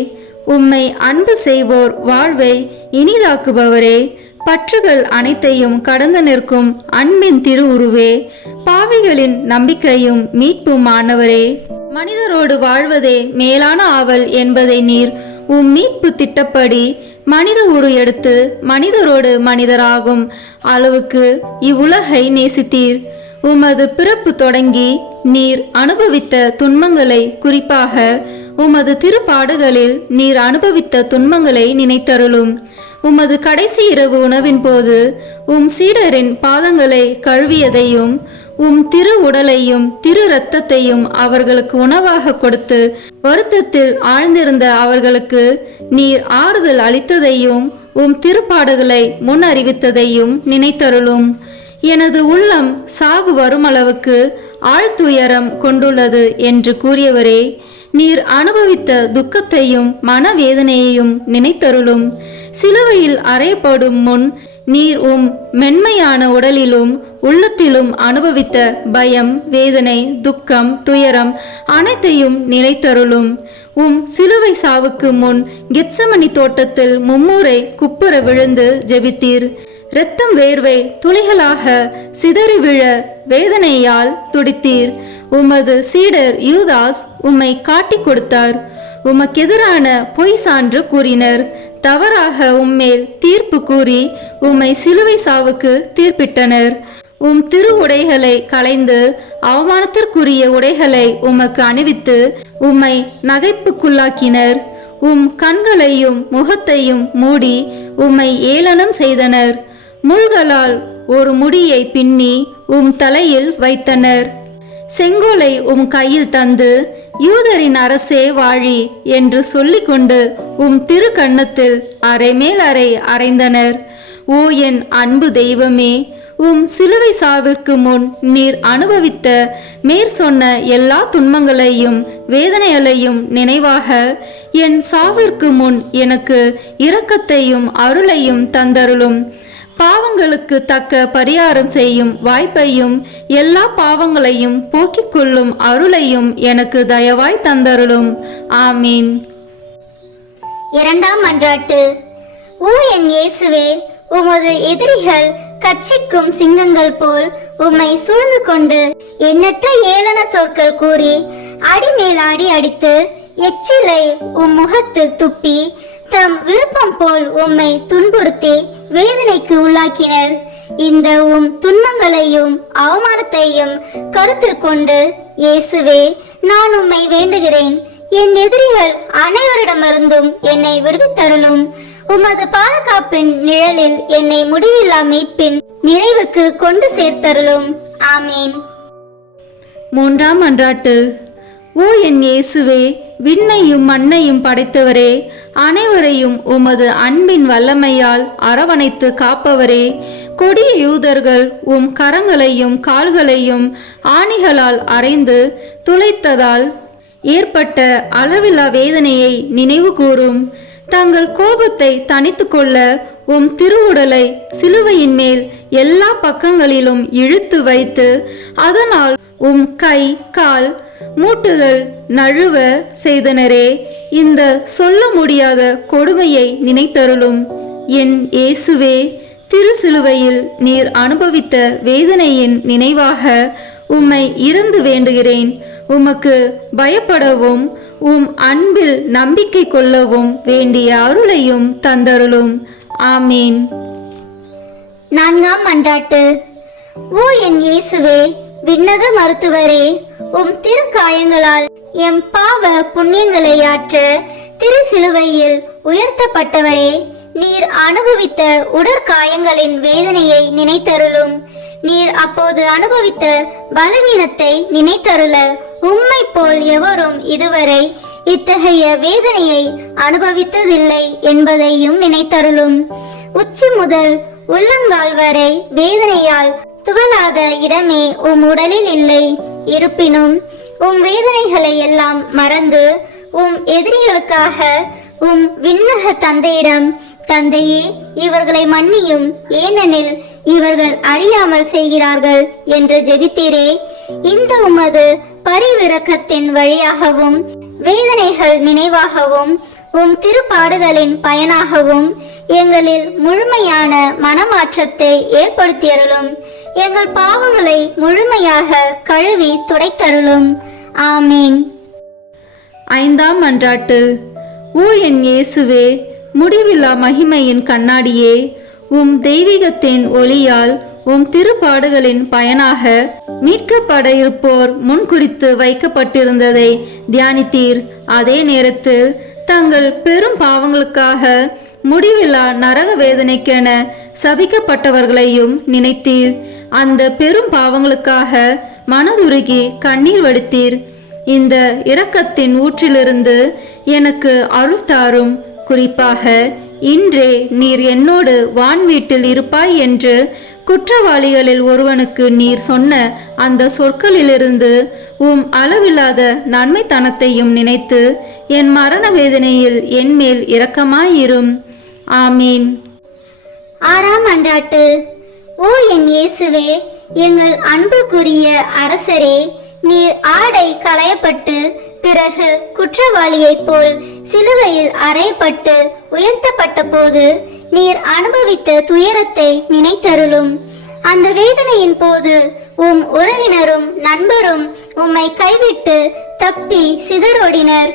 உம்மை அன்பு செய்வோர் வாழ்வை இனிதாக்குபவரே, பற்றுகள் அனைத்தையும் கடந்து நிற்கும் அன்பின் திருவுருவே, பாவிகளின் நம்பிக்கையும் மீட்புமானவரே, மனிதரோடு வாழ்வதே மேலான ஆவல் என்பதை நீர் உம் மீட்பு திட்டப்படி மனித உரு எடுத்து மனிதரோடு மனிதராகும் அளவுக்கு இவ்வுலகை நேசித்தீர். உமது பிறப்பு தொடங்கி நீர் அனுபவித்த துன்பங்களை, குறிப்பாக உமது திருப்பாடுகளில் நீர் அனுபவித்த துன்பங்களை நினைத்தருளும். உமது கடைசி இரவு உணவின் போது சீடரின் பாதங்களை கழுவியதையும் திரு உடலையும் திரு இரத்தத்தையும் அவர்களுக்கு உணவாக கொடுத்து வருத்தத்தில் ஆழ்ந்திருந்த அவர்களுக்கு நீர் ஆறுதல் அளித்ததையும் திருப்பாடுகளை முன் அறிவித்ததையும் நினைத்தருளும். எனது உள்ளம் சாவு வருமளவுக்கு ஆழ்துயரம் கொண்டுள்ளது என்று கூறியவரே, நீர் அனுபவித்த துக்கத்தையும் மனவேதனையையும் நினைத்தருளும். சிலுவையில் அறையப்படும் முன் நீர் மென்மையான உடலிலும் உள்ளத்திலும் அனுபவித்த பயம், வேதனை, துக்கம், துயரம் அனைத்தையும் நினைத்தருளும். சிலுவை சாவுக்கு முன் கெத்சமனி தோட்டத்தில் மும்முறை குப்புற விழுந்து ஜெபித்தீர். இரத்தம் வேர்வை துளிகளாக சிதறி விழ வேதனையால் துடித்தீர். உமது சீடர் யூதாஸ் உம்மை காட்டிக் கொடுத்தார். உமக்கெதிரான பொய் சான்று கூறினர். தவறாக உம்மேல் தீர்ப்பு கூறி உம்மை சிலுவை சாவுக்கு தீர்ப்பிட்டனர். திரு உடைகளை களைந்து அவமானத்திற்குரிய உடைகளை உமக்கு அணிவித்து உம்மை நகைப்புக்குள்ளாக்கினர். கண்களையும் முகத்தையும் மூடி உம்மை ஏளனம் செய்தனர். முள்களால் ஒரு முடியை பின்னி தலையில் வைத்தனர். செங்கோலை கையில் தந்து யூதரின் அரசே வாழி என்று சொல்லிக்கொண்டு திரு கன்னத்தில் அரை மேல் அறை அறைந்தனர். ஓ என் அன்பு தெய்வமே, சிலுவை சாவிற்கு முன் நீர் அனுபவித்த மேற்சொன்ன எல்லா துன்பங்களையும் வேதனைகளையும் நினைவாக என் சாவிற்கு முன் எனக்கு இரக்கத்தையும் அருளையும் தந்தருளும். பாவங்களுக்கு தக்க பரிகாரம் செய்யும் வாய்ப்பையும் எல்லா பாவங்களையும் போக்கிக் கொள்ளும் அருளையும் எனக்கு தயவாய் தந்தருளும். ஆமீன். இரண்டாம் மன்றாட்டு. ஓ என் இயேசுவே, உமது எதிரிகள் கட்சிக்கும் சிங்கங்கள் போல் உம்மை சூழ்ந்து கொண்டு எண்ணற்ற ஏளன சொற்கள் கூறி அடிமேல் அடி அடித்து எச்சிலை முகத்தில் துப்பி தம் விருப்பம் போல் உம்மை துன்புறுத்தி வேதனைக்கு உள்ளாக்கினர். இந்த துன்பங்களையும் அவமானத்தையும் கருத்தில் கொண்டு இயேசுவே, நான் உம்மை வேண்டுகிறேன். என் எதிரிகள் அனைவரிடமிருந்தும் என்னை விடுவித்தருளும். உமது பாதுகாப்பின் நிழலில் என்னை முடிவில்லா மீட்பின் நிறைவுக்கு கொண்டு சேர்த்தருளும். ஆமீன். மூன்றாம் மன்றாட்டு. ஓ என் இயேசுவே, விண்ணையும் மண்ணையும் படைத்தவரே, அனைவரையும் உமது அன்பின் வல்லமையால் அரவணைத்து காப்பவரே, கொடிய யூதர்கள் கரங்களையும் கால்களையும் ஆணிகளால் அறைந்து துளைத்ததால் ஏற்பட்ட அளவில்லா வேதனையை நினைவு கூறும். தங்கள் கோபத்தை தணித்து கொள்ள திருவுடலை சிலுவையின் மேல் எல்லா பக்கங்களிலும் இழுத்து வைத்து அதனால் கை கால் மூட்டுகள் நழுவ செய்தனரே, இந்த சொல்ல முடியாத கொடுமையை நினைத்தருளும். என் இயேசுவே, திரு சிலுவையில் நீர் அனுபவித்த வேதனையின் நினைவாக உம்மை இருந்து வேண்டுகிறேன். உமக்கு பயப்படவும் அன்பில் நம்பிக்கை கொள்ளவும் வேண்டிய அருளையும் தந்தருளும். ஆமீன். நான்காம் மன்றாட்டு. ஓ என் இயேசுவே, விண்ணக மருத்துவரே, திரு காயங்களால் எம் பாவ புண்ணியங்களை ஆற்ற திரு சிலுவையில் உயர்த்தப்பட்டவரே, நீர் அனுபவித்த உடற்காயங்களின் வேதனையை நினைத்தருளும். நீர் அப்போது அனுபவித்த பலவீனத்தை நினைத்தருள உம்மை போல் எவரும் இதுவரை இத்தகைய வேதனையை அனுபவித்ததில்லை என்பதையும் நினைத்தருளும். உச்சி முதல் உள்ளங்கால் வரை வேதனையால் துவலாத இடமே உடலில் இல்லை. இருப்பினும் வேதனைகளை எல்லாம் மறந்து எதிரிகளுக்காக விண்ணக தந்தையிடம், தந்தையே, இவர்களை மன்னியும், ஏனெனில் இவர்கள் அறியாமல் செய்கிறார்கள் என்று ஜெபித்தீரே. இந்த உமது பரிவிரக்கத்தின் வழியாகவும் வேதனைகள் நினைவாகவும் திருப்பாடுகளின் பயனாகவும் எங்களில் முழுமையான மனமாற்றத்தை ஏற்படுத்தியருளும். எங்கள் பாவங்களை முழுமையாக கழுவி துடைத்தருளும். ஆமீன். ஐந்தாம் மன்றாட்டு. ஓ என் இயேசுவே, முடிவில்லா மகிமையின் கண்ணாடியே, உம் தெய்வீகத்தின் ஒளியால் உம் திருப்பாடுகளின் பயனாக மீட்கப்பட இருப்போர் முன்குறித்து வைக்கப்பட்டிருந்ததை தியானித்தீர். அதே நேரத்தில் தங்கள் பெரும் பாவங்களுக்காக முடிவில்லா நரக வேதனைக்கென சபிக்கப்பட்டவர்களையும் நினைத்தீர். அந்த பெரும் பாவங்களுக்காக மனதுருகி கண்ணீர் வடித்தீர். இந்த இரக்கத்தின் ஊற்றிலிருந்து எனக்கு அருள் தாரும். குறிப்பாக இன்றே நீர் என்னோடு வான் வீட்டில் இருப்பாய் என்று குற்றவாளிகளில் ஒருவனுக்கு நீர் சொன்ன அந்த சொற்களிலிருந்து உம் அளவில்லாத நன்மைத்தனத்தையும் நினைத்து என் மரண வேதனையில் என்மேல் இரக்கமாயிரும். ஆமீன். ஆறாம் மன்றாட்டு. ஓ என் இயேசுவே, எங்கள் அன்புக்குரிய அரசரே, நீர் ஆடை களையப்பட்டு பிறகு குற்றவாளியைப் போல் சிலுவையில் அறையப்பட்டு உயர்த்தப்பட்ட போது நீர் அனுபவித்த துயரத்தை நினைத்தருளும். அந்த வேதனையின் போது உம் உறவினரும் நண்பரும் உம்மை கைவிட்டு தப்பி சிதறோடினர்.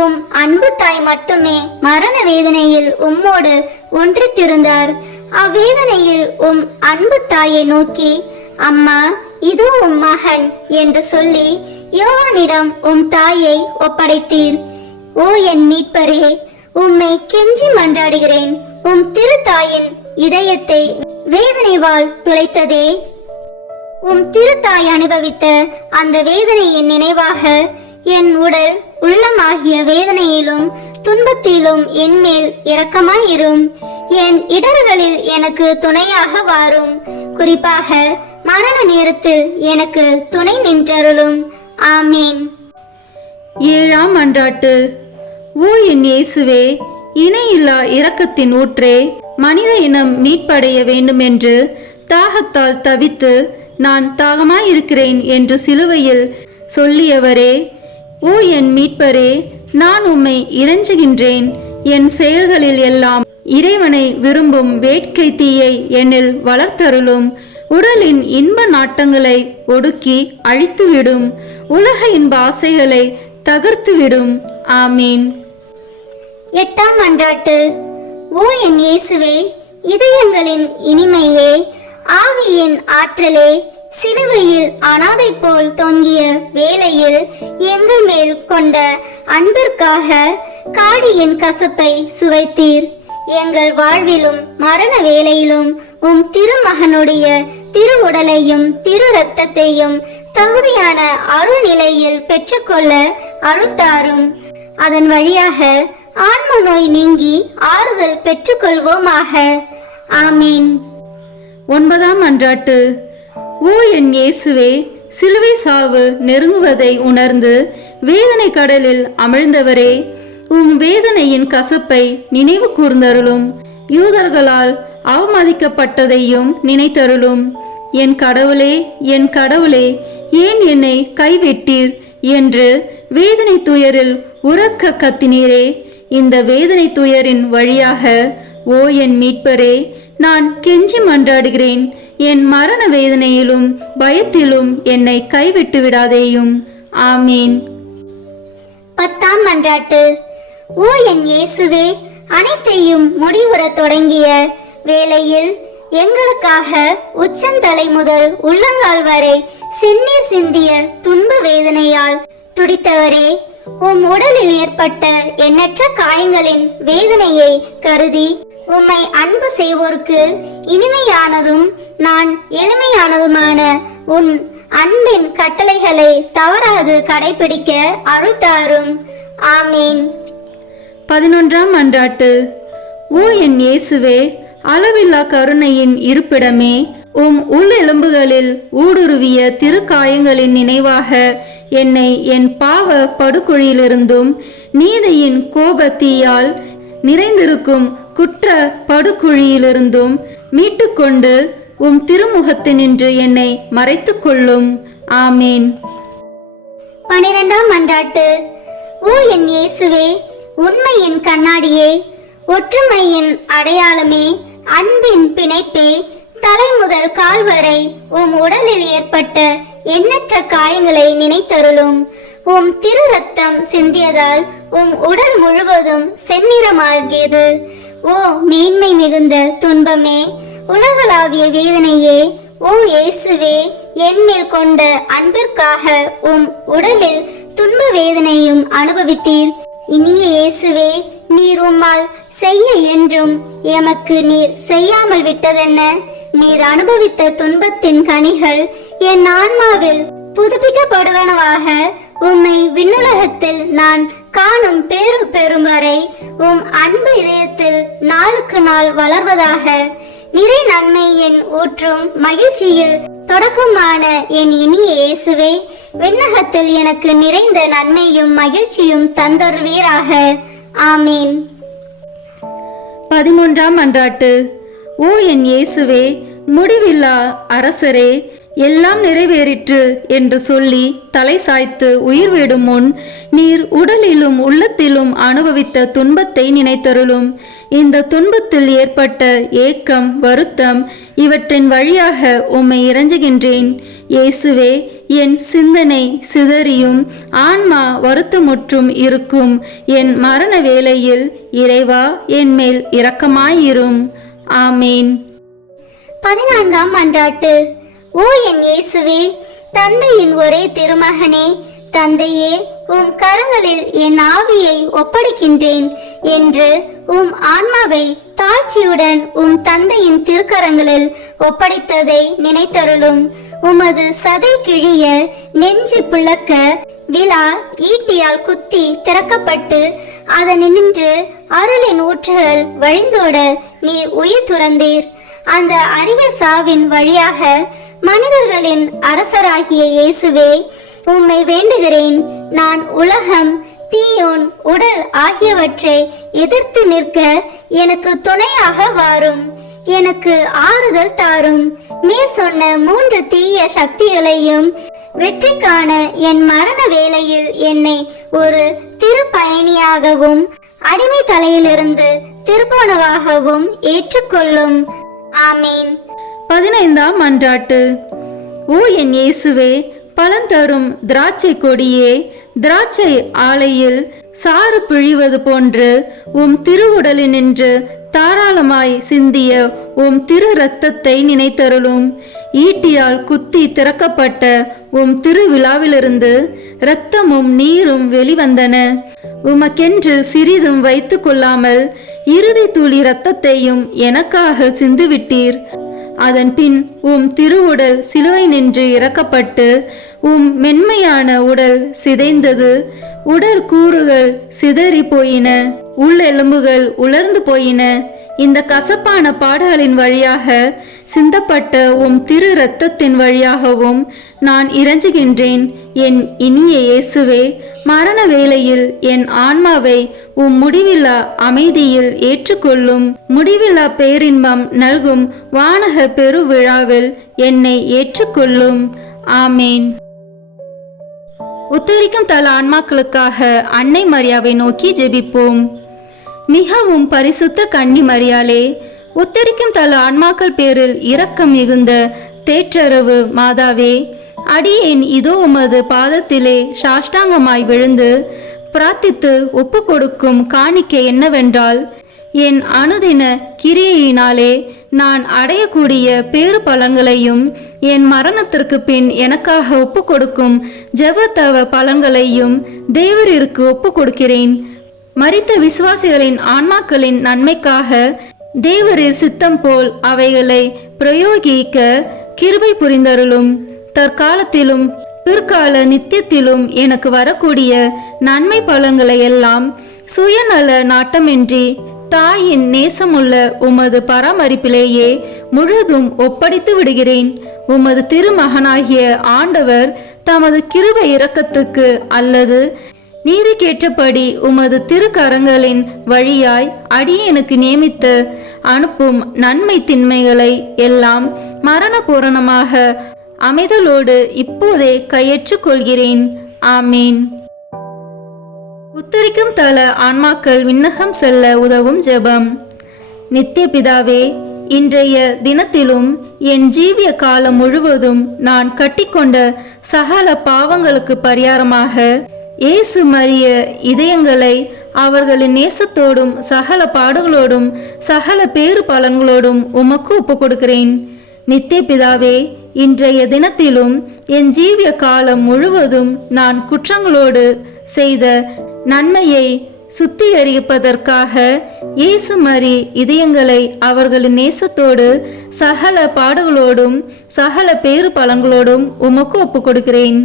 உம் அன்பு தாய் மட்டுமே மரண வேதனையில் உம்மோடு ஒன்றித்திருந்தார். அவ்வேதனையில் உம் அன்பு தாயை நோக்கி, அம்மா, இது உம் மகன் என்று சொல்லி யோவானிடம் உம் தாயை ஒப்படைத்தீர். ஓ என் மீட்பரே, உம்மை கெஞ்சி மன்றாடுகிறேன். உம் திருத்தாயின் இதயத்தை வேதனைவால் துளைத்ததே. உம் திருத்தாய் அனுபவித்த அந்த வேதனையின் நினைவாக என் உடல் உள்ளமாகிய வேதனையிலும் துன்பத்திலும் என்மேல் இரக்கமாயிரும். என் இடர்களில் எனக்கு துணையாக வாரும். குறிப்பாக மரண நேரத்தில் எனக்கு துணை நின்றருளும். ஆமீன். ஏழாம் மன்றாட்டு. ஓ என் இயேசுவே, இணையில்லா இரக்கத்தின் ஊற்றே, மனித இனம் மீட்படைய வேண்டுமென்று தாகத்தால் தவித்து நான் தாகமாயிருக்கிறேன் என்று சிலுவையில் சொல்லியவரே, ஓ என் மீட்பரே, நான் உம்மை இறைஞ்சுகின்றேன். என் செயல்களில் எல்லாம் இறைவனை விரும்பும் வேட்கை தீயை என்னில் வளர்த்தருளும். உடலின் இன்ப நாட்டங்களை ஒடுக்கி அழித்துவிடும். உலக இன்ப ஆசைகளை தகர்த்துவிடும். ஆமீன். எட்டாம் மன்றாட்டு. ஓ என் இயேசுவே, இதயங்களின் இனிமையே, ஆவியின் ஆற்றலே, சிலுவையில் அனாதை போல் தொங்கிய வேளையில் எங்கள் மேல் கொண்ட அன்பிற்காக காடியின் கசப்பை சுவைத்தீர். எங்கள் வாழ்விலும் மரண வேளையிலும் உம் திருமகனுடைய திரு உடலையும் திரு இரத்தத்தையும் தகுதியான அருள் நிலையில் பெற்றுக்கொள்ள அருள் தாரும். அதன் வழியாக ஆன்ம நோய் நீங்கி ஆறுதல் பெற்றுக்கொள்வோமாக. ஆமீன். ஒன்பதாம் மன்றாட்டு. ஓ என் இயேசுவே, சிலுவை சாவு நெருங்குவதை உணர்ந்து வேதனை கடலில் அமிழ்ந்தவரே, உம் வேதனையின் கசப்பை நினைவு கூர்ந்தருளும். யூதர்களால் அவமதிக்கப்பட்டதையும் நினைத்தருளும். என் கடவுளே, என் கடவுளே, ஏன் என்னை கைவிட்டீர் என்று வேதனை துயரில் உரக்க கத்தினீரே. இந்த வேதனை துயரின் வழியாக ஓ என் மீட்பரே, நான் கெஞ்சி மன்றாடுகிறேன். என் மரண வேதனையிலும் பயத்திலும் என்னை கைவிட்டு விடாதேயும். ஆமீன். பத்தாம் மன்றாட்டு. ஓ என் இயேசுவே, அனைத்தையும் முடிவுற தொடங்கிய வேளையில் எங்களுக்காக உச்சந்தலை முதல் உள்ளங்கால் வரை செந்நீர் சிந்திய துன்ப வேதனையால் துடித்தவரே, உம் உடலில் ஏற்பட்ட எண்ணற்ற காயங்களின் வேதனையை கருதி உம்மை அன்பு செய்வோருக்கு இனிமையானதும் நான் எளிமையானதுமான உன் அன்பின் கட்டளைகளை தவறாது கடைபிடிக்க அருள் தாரும். ஆமீன். 11ஆம் மன்றாட்டு. ஓ என் இயேசுவே, அளவில்லா கருணையின் இருப்பிடமே, உம் உள்ளெலும்புகளில் ஊடுருவிய திருக்காயங்களின் நினைவாக என்னை என் பாவ படுகுழியிலிருந்தும் நீதியின் கோபத்தீயால் நிறைந்திருக்கும் குற்ற படுகுழியிலிருந்தும் மீட்டுக்கொண்டு உம் திருமுகத்தினின்று என்னை மறைத்து கொள்ளும். ஆமீன். 12ஆம் மன்றாட்டு. ஓ என் இயேசுவே, உண்மையின் கண்ணாடியே, ஒற்றுமையின் அடையாளமே, அன்பின் பிணைப்பே, தலை முதல் கால் வரை உம் உடலில் ஏற்பட்ட எண்ணற்ற காயங்களை நினைத்தருளும். உம் திரு ரத்தம் சிந்தியதால் உம் உடல் முழுவதும் செந்நிறமாகியது. ஓ மேன்மை மிகுந்த துன்பமே, உலகளாவிய வேதனையே, ஓ இயேசுவே, என்மேல் கொண்ட அன்பிற்காக உம் உடலில் துன்ப வேதனையும் அனுபவித்தீர். இனிய இயேசுவே, நீர் உம்மால் செய்ய என்றும் எமக்கு நீர் செய்யாமல் விட்டதென்ன? நீர் அனுபவித்த துன்பத்தின் கனிகள் என் ஆன்மாவில் புதுப்பிக்கப்படுவனவாக. உம்மை விண்ணுலகத்தில் நான் காணும் பேரு பெறும் வரை உம் அன்பு இதயத்தில் நாளுக்கு நாள் வளர்வதாக. நிறை நன்மையின் ஊற்றும் மகிழ்ச்சியில் தொடக்கமான என் இனிய இயேசுவே, விண்ணகத்தில் எனக்கு நிறைந்த நன்மையும் மகிழ்ச்சியும் தந்தருவீராக. ஆமீன். 13ஆம் மன்றாட்டு. ஓ என் இயேசுவே, முடிவில்லா அரசரே, எல்லாம் நிறைவேறிற்று என்று சொல்லி தலை சாய்த்து உயிர் விடும் முன் நீர் உடலிலும் உள்ளத்திலும் அனுபவித்த துன்பத்தை நினைத்தருளும். இந்த துன்பத்தில் ஏற்பட்ட ஏக்கம், வருத்தம் இவற்றின் வழியாக உம்மை இறைஞ்சுகின்றேன். இயேசுவே, என் சிந்தனை சிதறியும் ஆன்மா வருத்தமுற்றும் இருக்கும் என் மரண வேளையில் இறைவா, என் மேல் இரக்கமாயிரும். ஆமேன். 14ஆம் மன்றாட்டு. ஓ என் இயேசுவே, தந்தையின் ஒரே திருமகனே, தந்தையே, உம் கரங்களில் என் ஆவியை ஒப்படைக்கின்றேன் என்று உம் ஆன்மாவை தாழ்ச்சியுடன் உம் தந்தையின் திருக்கரங்களில் ஒப்படைத்ததை நினைத்தருளும். உமது சதை கிழிய, நெஞ்சு பிளக்க, விழா ஈட்டியால் குத்தி திறக்கப்பட்டு அதனின்று அருளின் ஊற்றுகள் வழிந்தோட நீர் உயிர் துறந்தீர். அந்த அரிய சாவின் வழியாக மனிதர்களின் அரசராகிய இயேசுவே, உம்மை வேண்டுகிறேன். நான் உலகம், தீயோன், உடல் ஆகியவற்றை எதிர்த்து நிற்க எனக்கு துணையாக வாரும். எனக்கு ஆறுதல் தாரும். மேற் சொன்ன 3 தீய சக்திகளையும் வெற்றி காண என் மரண வேளையில் என்னை ஒரு திருப்பயணியாகவும் அடிமை தலையிலிருந்து திருப்போனவாகவும் ஏற்றுக்கொள்ளும். ஆமீன். 15ஆம் மன்றாட்டு. ஓ என் இயேசுவே, பலந்தரும் திராட்சை கொடியே, திராட்சை ஆலையில் சாறு பிழிவது போன்று உம் திருவுடலினின்று தாராளமாய் சிந்திய உம் திரு இரத்தத்தை நினைத்தருளும். ஈட்டியால் குத்தி திறக்கப்பட்ட உம் திருவிழாவிலிருந்து இரத்தமும் நீரும் வெளிவந்தன. உமக்கென்று சிறிதும் வைத்து கொள்ளாமல் இறுதி துளி இரத்தத்தையும் எனக்காக சிந்துவிட்டீர். அதன் பின் உம் திருவுடல் சிலுவை நின்று இறக்கப்பட்டு உம் மென்மையான உடல் சிதைந்தது. உடற்கூறுகள் சிதறி போயின, உள்ளெலும்புகள் உலர்ந்து போயின. இந்த கசப்பான பாடுகளின் வழியாக சிந்தப்பட்ட உம் திரு இரத்தத்தின் வழியாகவும் நான் இறைஞ்சுகின்றேன். என் இனிய இயேசுவே, மரண வேளையில் என் ஆன்மாவை உம் முடிவில்லா அமைதியில் ஏற்றுக்கொள்ளும். முடிவில்லா பேரின்பம் நல்கும் வானக பெருவிழாவில் என்னை ஏற்றுக்கொள்ளும். ஆமேன். உத்தரிக்கும் தல ஆன்மாக்களுக்காக அன்னை மரியாவை நோக்கி ஜெபிப்போம். மிகவும் பரிசுத்த கன்னி மரியாளே, உத்தரிக்கும் தல ஆன்மாக்கள் பேரில் இரக்கம் மிகுந்த தேற்றரவு மாதாவே, அடியேன் இதோ உமது பாதத்திலே சாஷ்டாங்கமாய் விழுந்து பிரார்த்தித்து ஒப்பு கொடுக்கும் காணிக்கை என்னவென்றால், என் அனுதின கிரியையினாலே நான் அடையக்கூடிய பேறு பலன்களையும் என் மரணத்திற்கு பின் எனக்காக ஒப்பு கொடுக்கும் ஜெபத்தவ பலன்களையும் தேவரிற்கு ஒப்பு கொடுக்கிறேன். மரித்த விசுவாசிகளின் ஆன்மாக்களின் நன்மைக்காக தேவரின் சித்தம் போல் அவைகளை பிரயோகிக்க கிருபை புரிந்தருளும். தற்காலத்திலும் பிற்கால நித்தியத்திலும் எனக்கு வரக்கூடிய நன்மை பலன்களை எல்லாம் சுயநல நாட்டமின்றி தாயின் நேசமுள்ள உமது பராமரிப்பிலேயே முழுதும் ஒப்படைத்து விடுகிறேன். உமது திருமகனாகிய ஆண்டவர் தமது கிருபை இரக்கத்துக்கு அல்லது நீதிக்கேற்றபடி உமது திருக்கரங்களின் வழியாய் அடியேனுக்கு நியமித்து அனுப்பும் நன்மை திண்மைகளை எல்லாம் மரண பூரணமாக அமைதலோடு இப்போதே கையேற்றுக் கொள்கிறேன். ஆமீன். உத்தரிக்கும் தல ஆன்மாக்கள் விண்ணகம் செல்ல உதவும் ஜெபம். நித்திய பிதாவே, இன்றைய தினத்திலும் என் ஜீவிய காலம் முழுவதும் நான் கட்டிக்கொண்ட சகல பாவங்களுக்கு பரிகாரமாக இயேசு மரிய இதயங்களை அவர்களின் நேசத்தோடும் சகல பாடுகளோடும் சகல பேறு பலன்களோடும் உமக்கு ஒப்புக் கொடுக்கிறேன். நித்திய பிதாவே, இன்றைய தினத்திலும் என் ஜீவிய காலம் முழுவதும் நான் குற்றங்களோடு செய்த நன்மையை சுத்திகரிப்பதற்காக இயேசு மரி இதயங்களை அவர்களின் நேசத்தோடு சகல பாடுகளோடும் சகல பேறு பலன்களோடும் உமக்கு ஒப்புக் கொடுக்கிறேன்.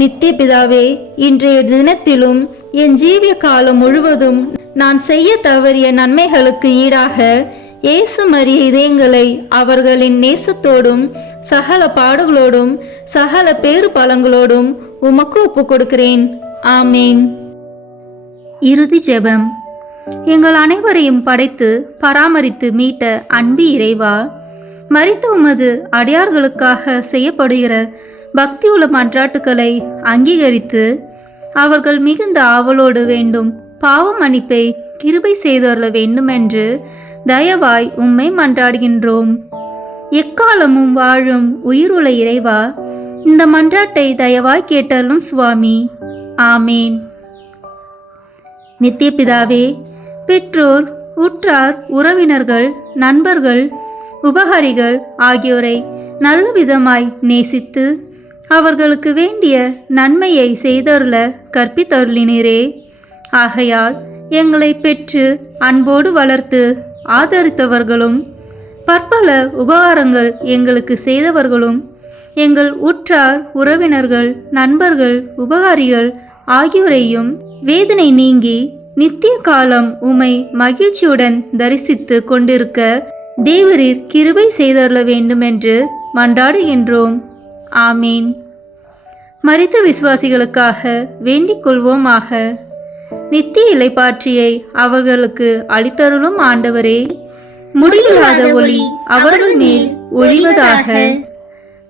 நித்திய பிதாவே, இன்றைய தினத்திலும் என் ஜீவிய காலம் முழுவதும் நான் செய்ய தவறிய நன்மைகளுக்கு ஈடாக இயேசு மரிய இதயங்களை அவர்களின் நேசத்தோடும் சகல பாடுகளோடும் சகல பேறு பலன்களோடும் உமக்கு ஒப்புக் கொடுக்கிறேன். ஆமேன். இறுதி ஜெபம். எங்கள் அனைவரையும் படைத்து பராமரித்து மீட்ட அன்பு இறைவா, மரித்த உமது அடியார்களுக்காக செய்யப்படுகிற பக்தியுள்ள மன்றாட்டுக்களை அங்கீகரித்து அவர்கள் மிகுந்த ஆவலோடு வேண்டும் பாவ மன்னிப்பை கிருபை செய்தருள வேண்டுமென்று தயவாய் உம்மை மன்றாடுகின்றோம். எக்காலமும் வாழும் உயிருள்ள இறைவா, இந்த மன்றாட்டை தயவாய் கேட்டருளும் சுவாமி. ஆமேன். நித்திய பிதாவே, பெற்றோர், உற்றார், உறவினர்கள், நண்பர்கள், உபகாரிகள் ஆகியோரை நல்ல விதமாய் நேசித்து அவர்களுக்கு வேண்டிய நன்மையை செய்தருள கற்பித்தருளினீரே. ஆகையால் எங்களை பெற்று அன்போடு வளர்த்து ஆதரித்தவர்களும் பற்பல உபகாரங்கள் எங்களுக்கு செய்தவர்களும் எங்கள் உற்றார், உறவினர்கள், நண்பர்கள், உபகாரிகள் ஆகியோரையும் வேதனை நீங்கி நித்திய காலம் உம்மை மகிழ்ச்சியுடன் தரிசித்து கொண்டிருக்க தேவரீர் கிருபை செய்தருள வேண்டுமென்று மன்றாடுகின்றோம். ஆமீன். மரித்த விசுவாசிகளுக்காக வேண்டிக் கொள்வோமாக. நித்திய இளைப்பாற்றியை அவர்களுக்கு அளித்தருளும் ஆண்டவரே, முடிவில்லாத ஒளி அவர்கள் மேல் ஒழிவதாக.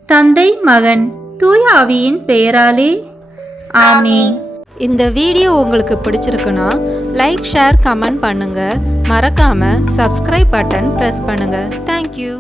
தந்தை, மகன், தூய ஆவியின் பெயராலே. ஆமீன். இந்த வீடியோ உங்களுக்கு பிடிச்சிருக்குன்னா லைக், ஷேர், கமெண்ட் பண்ணுங்க. மறக்காம சப்ஸ்கிரைப் பட்டன் பிரஸ் பண்ணுங்க. தேங்க்யூ.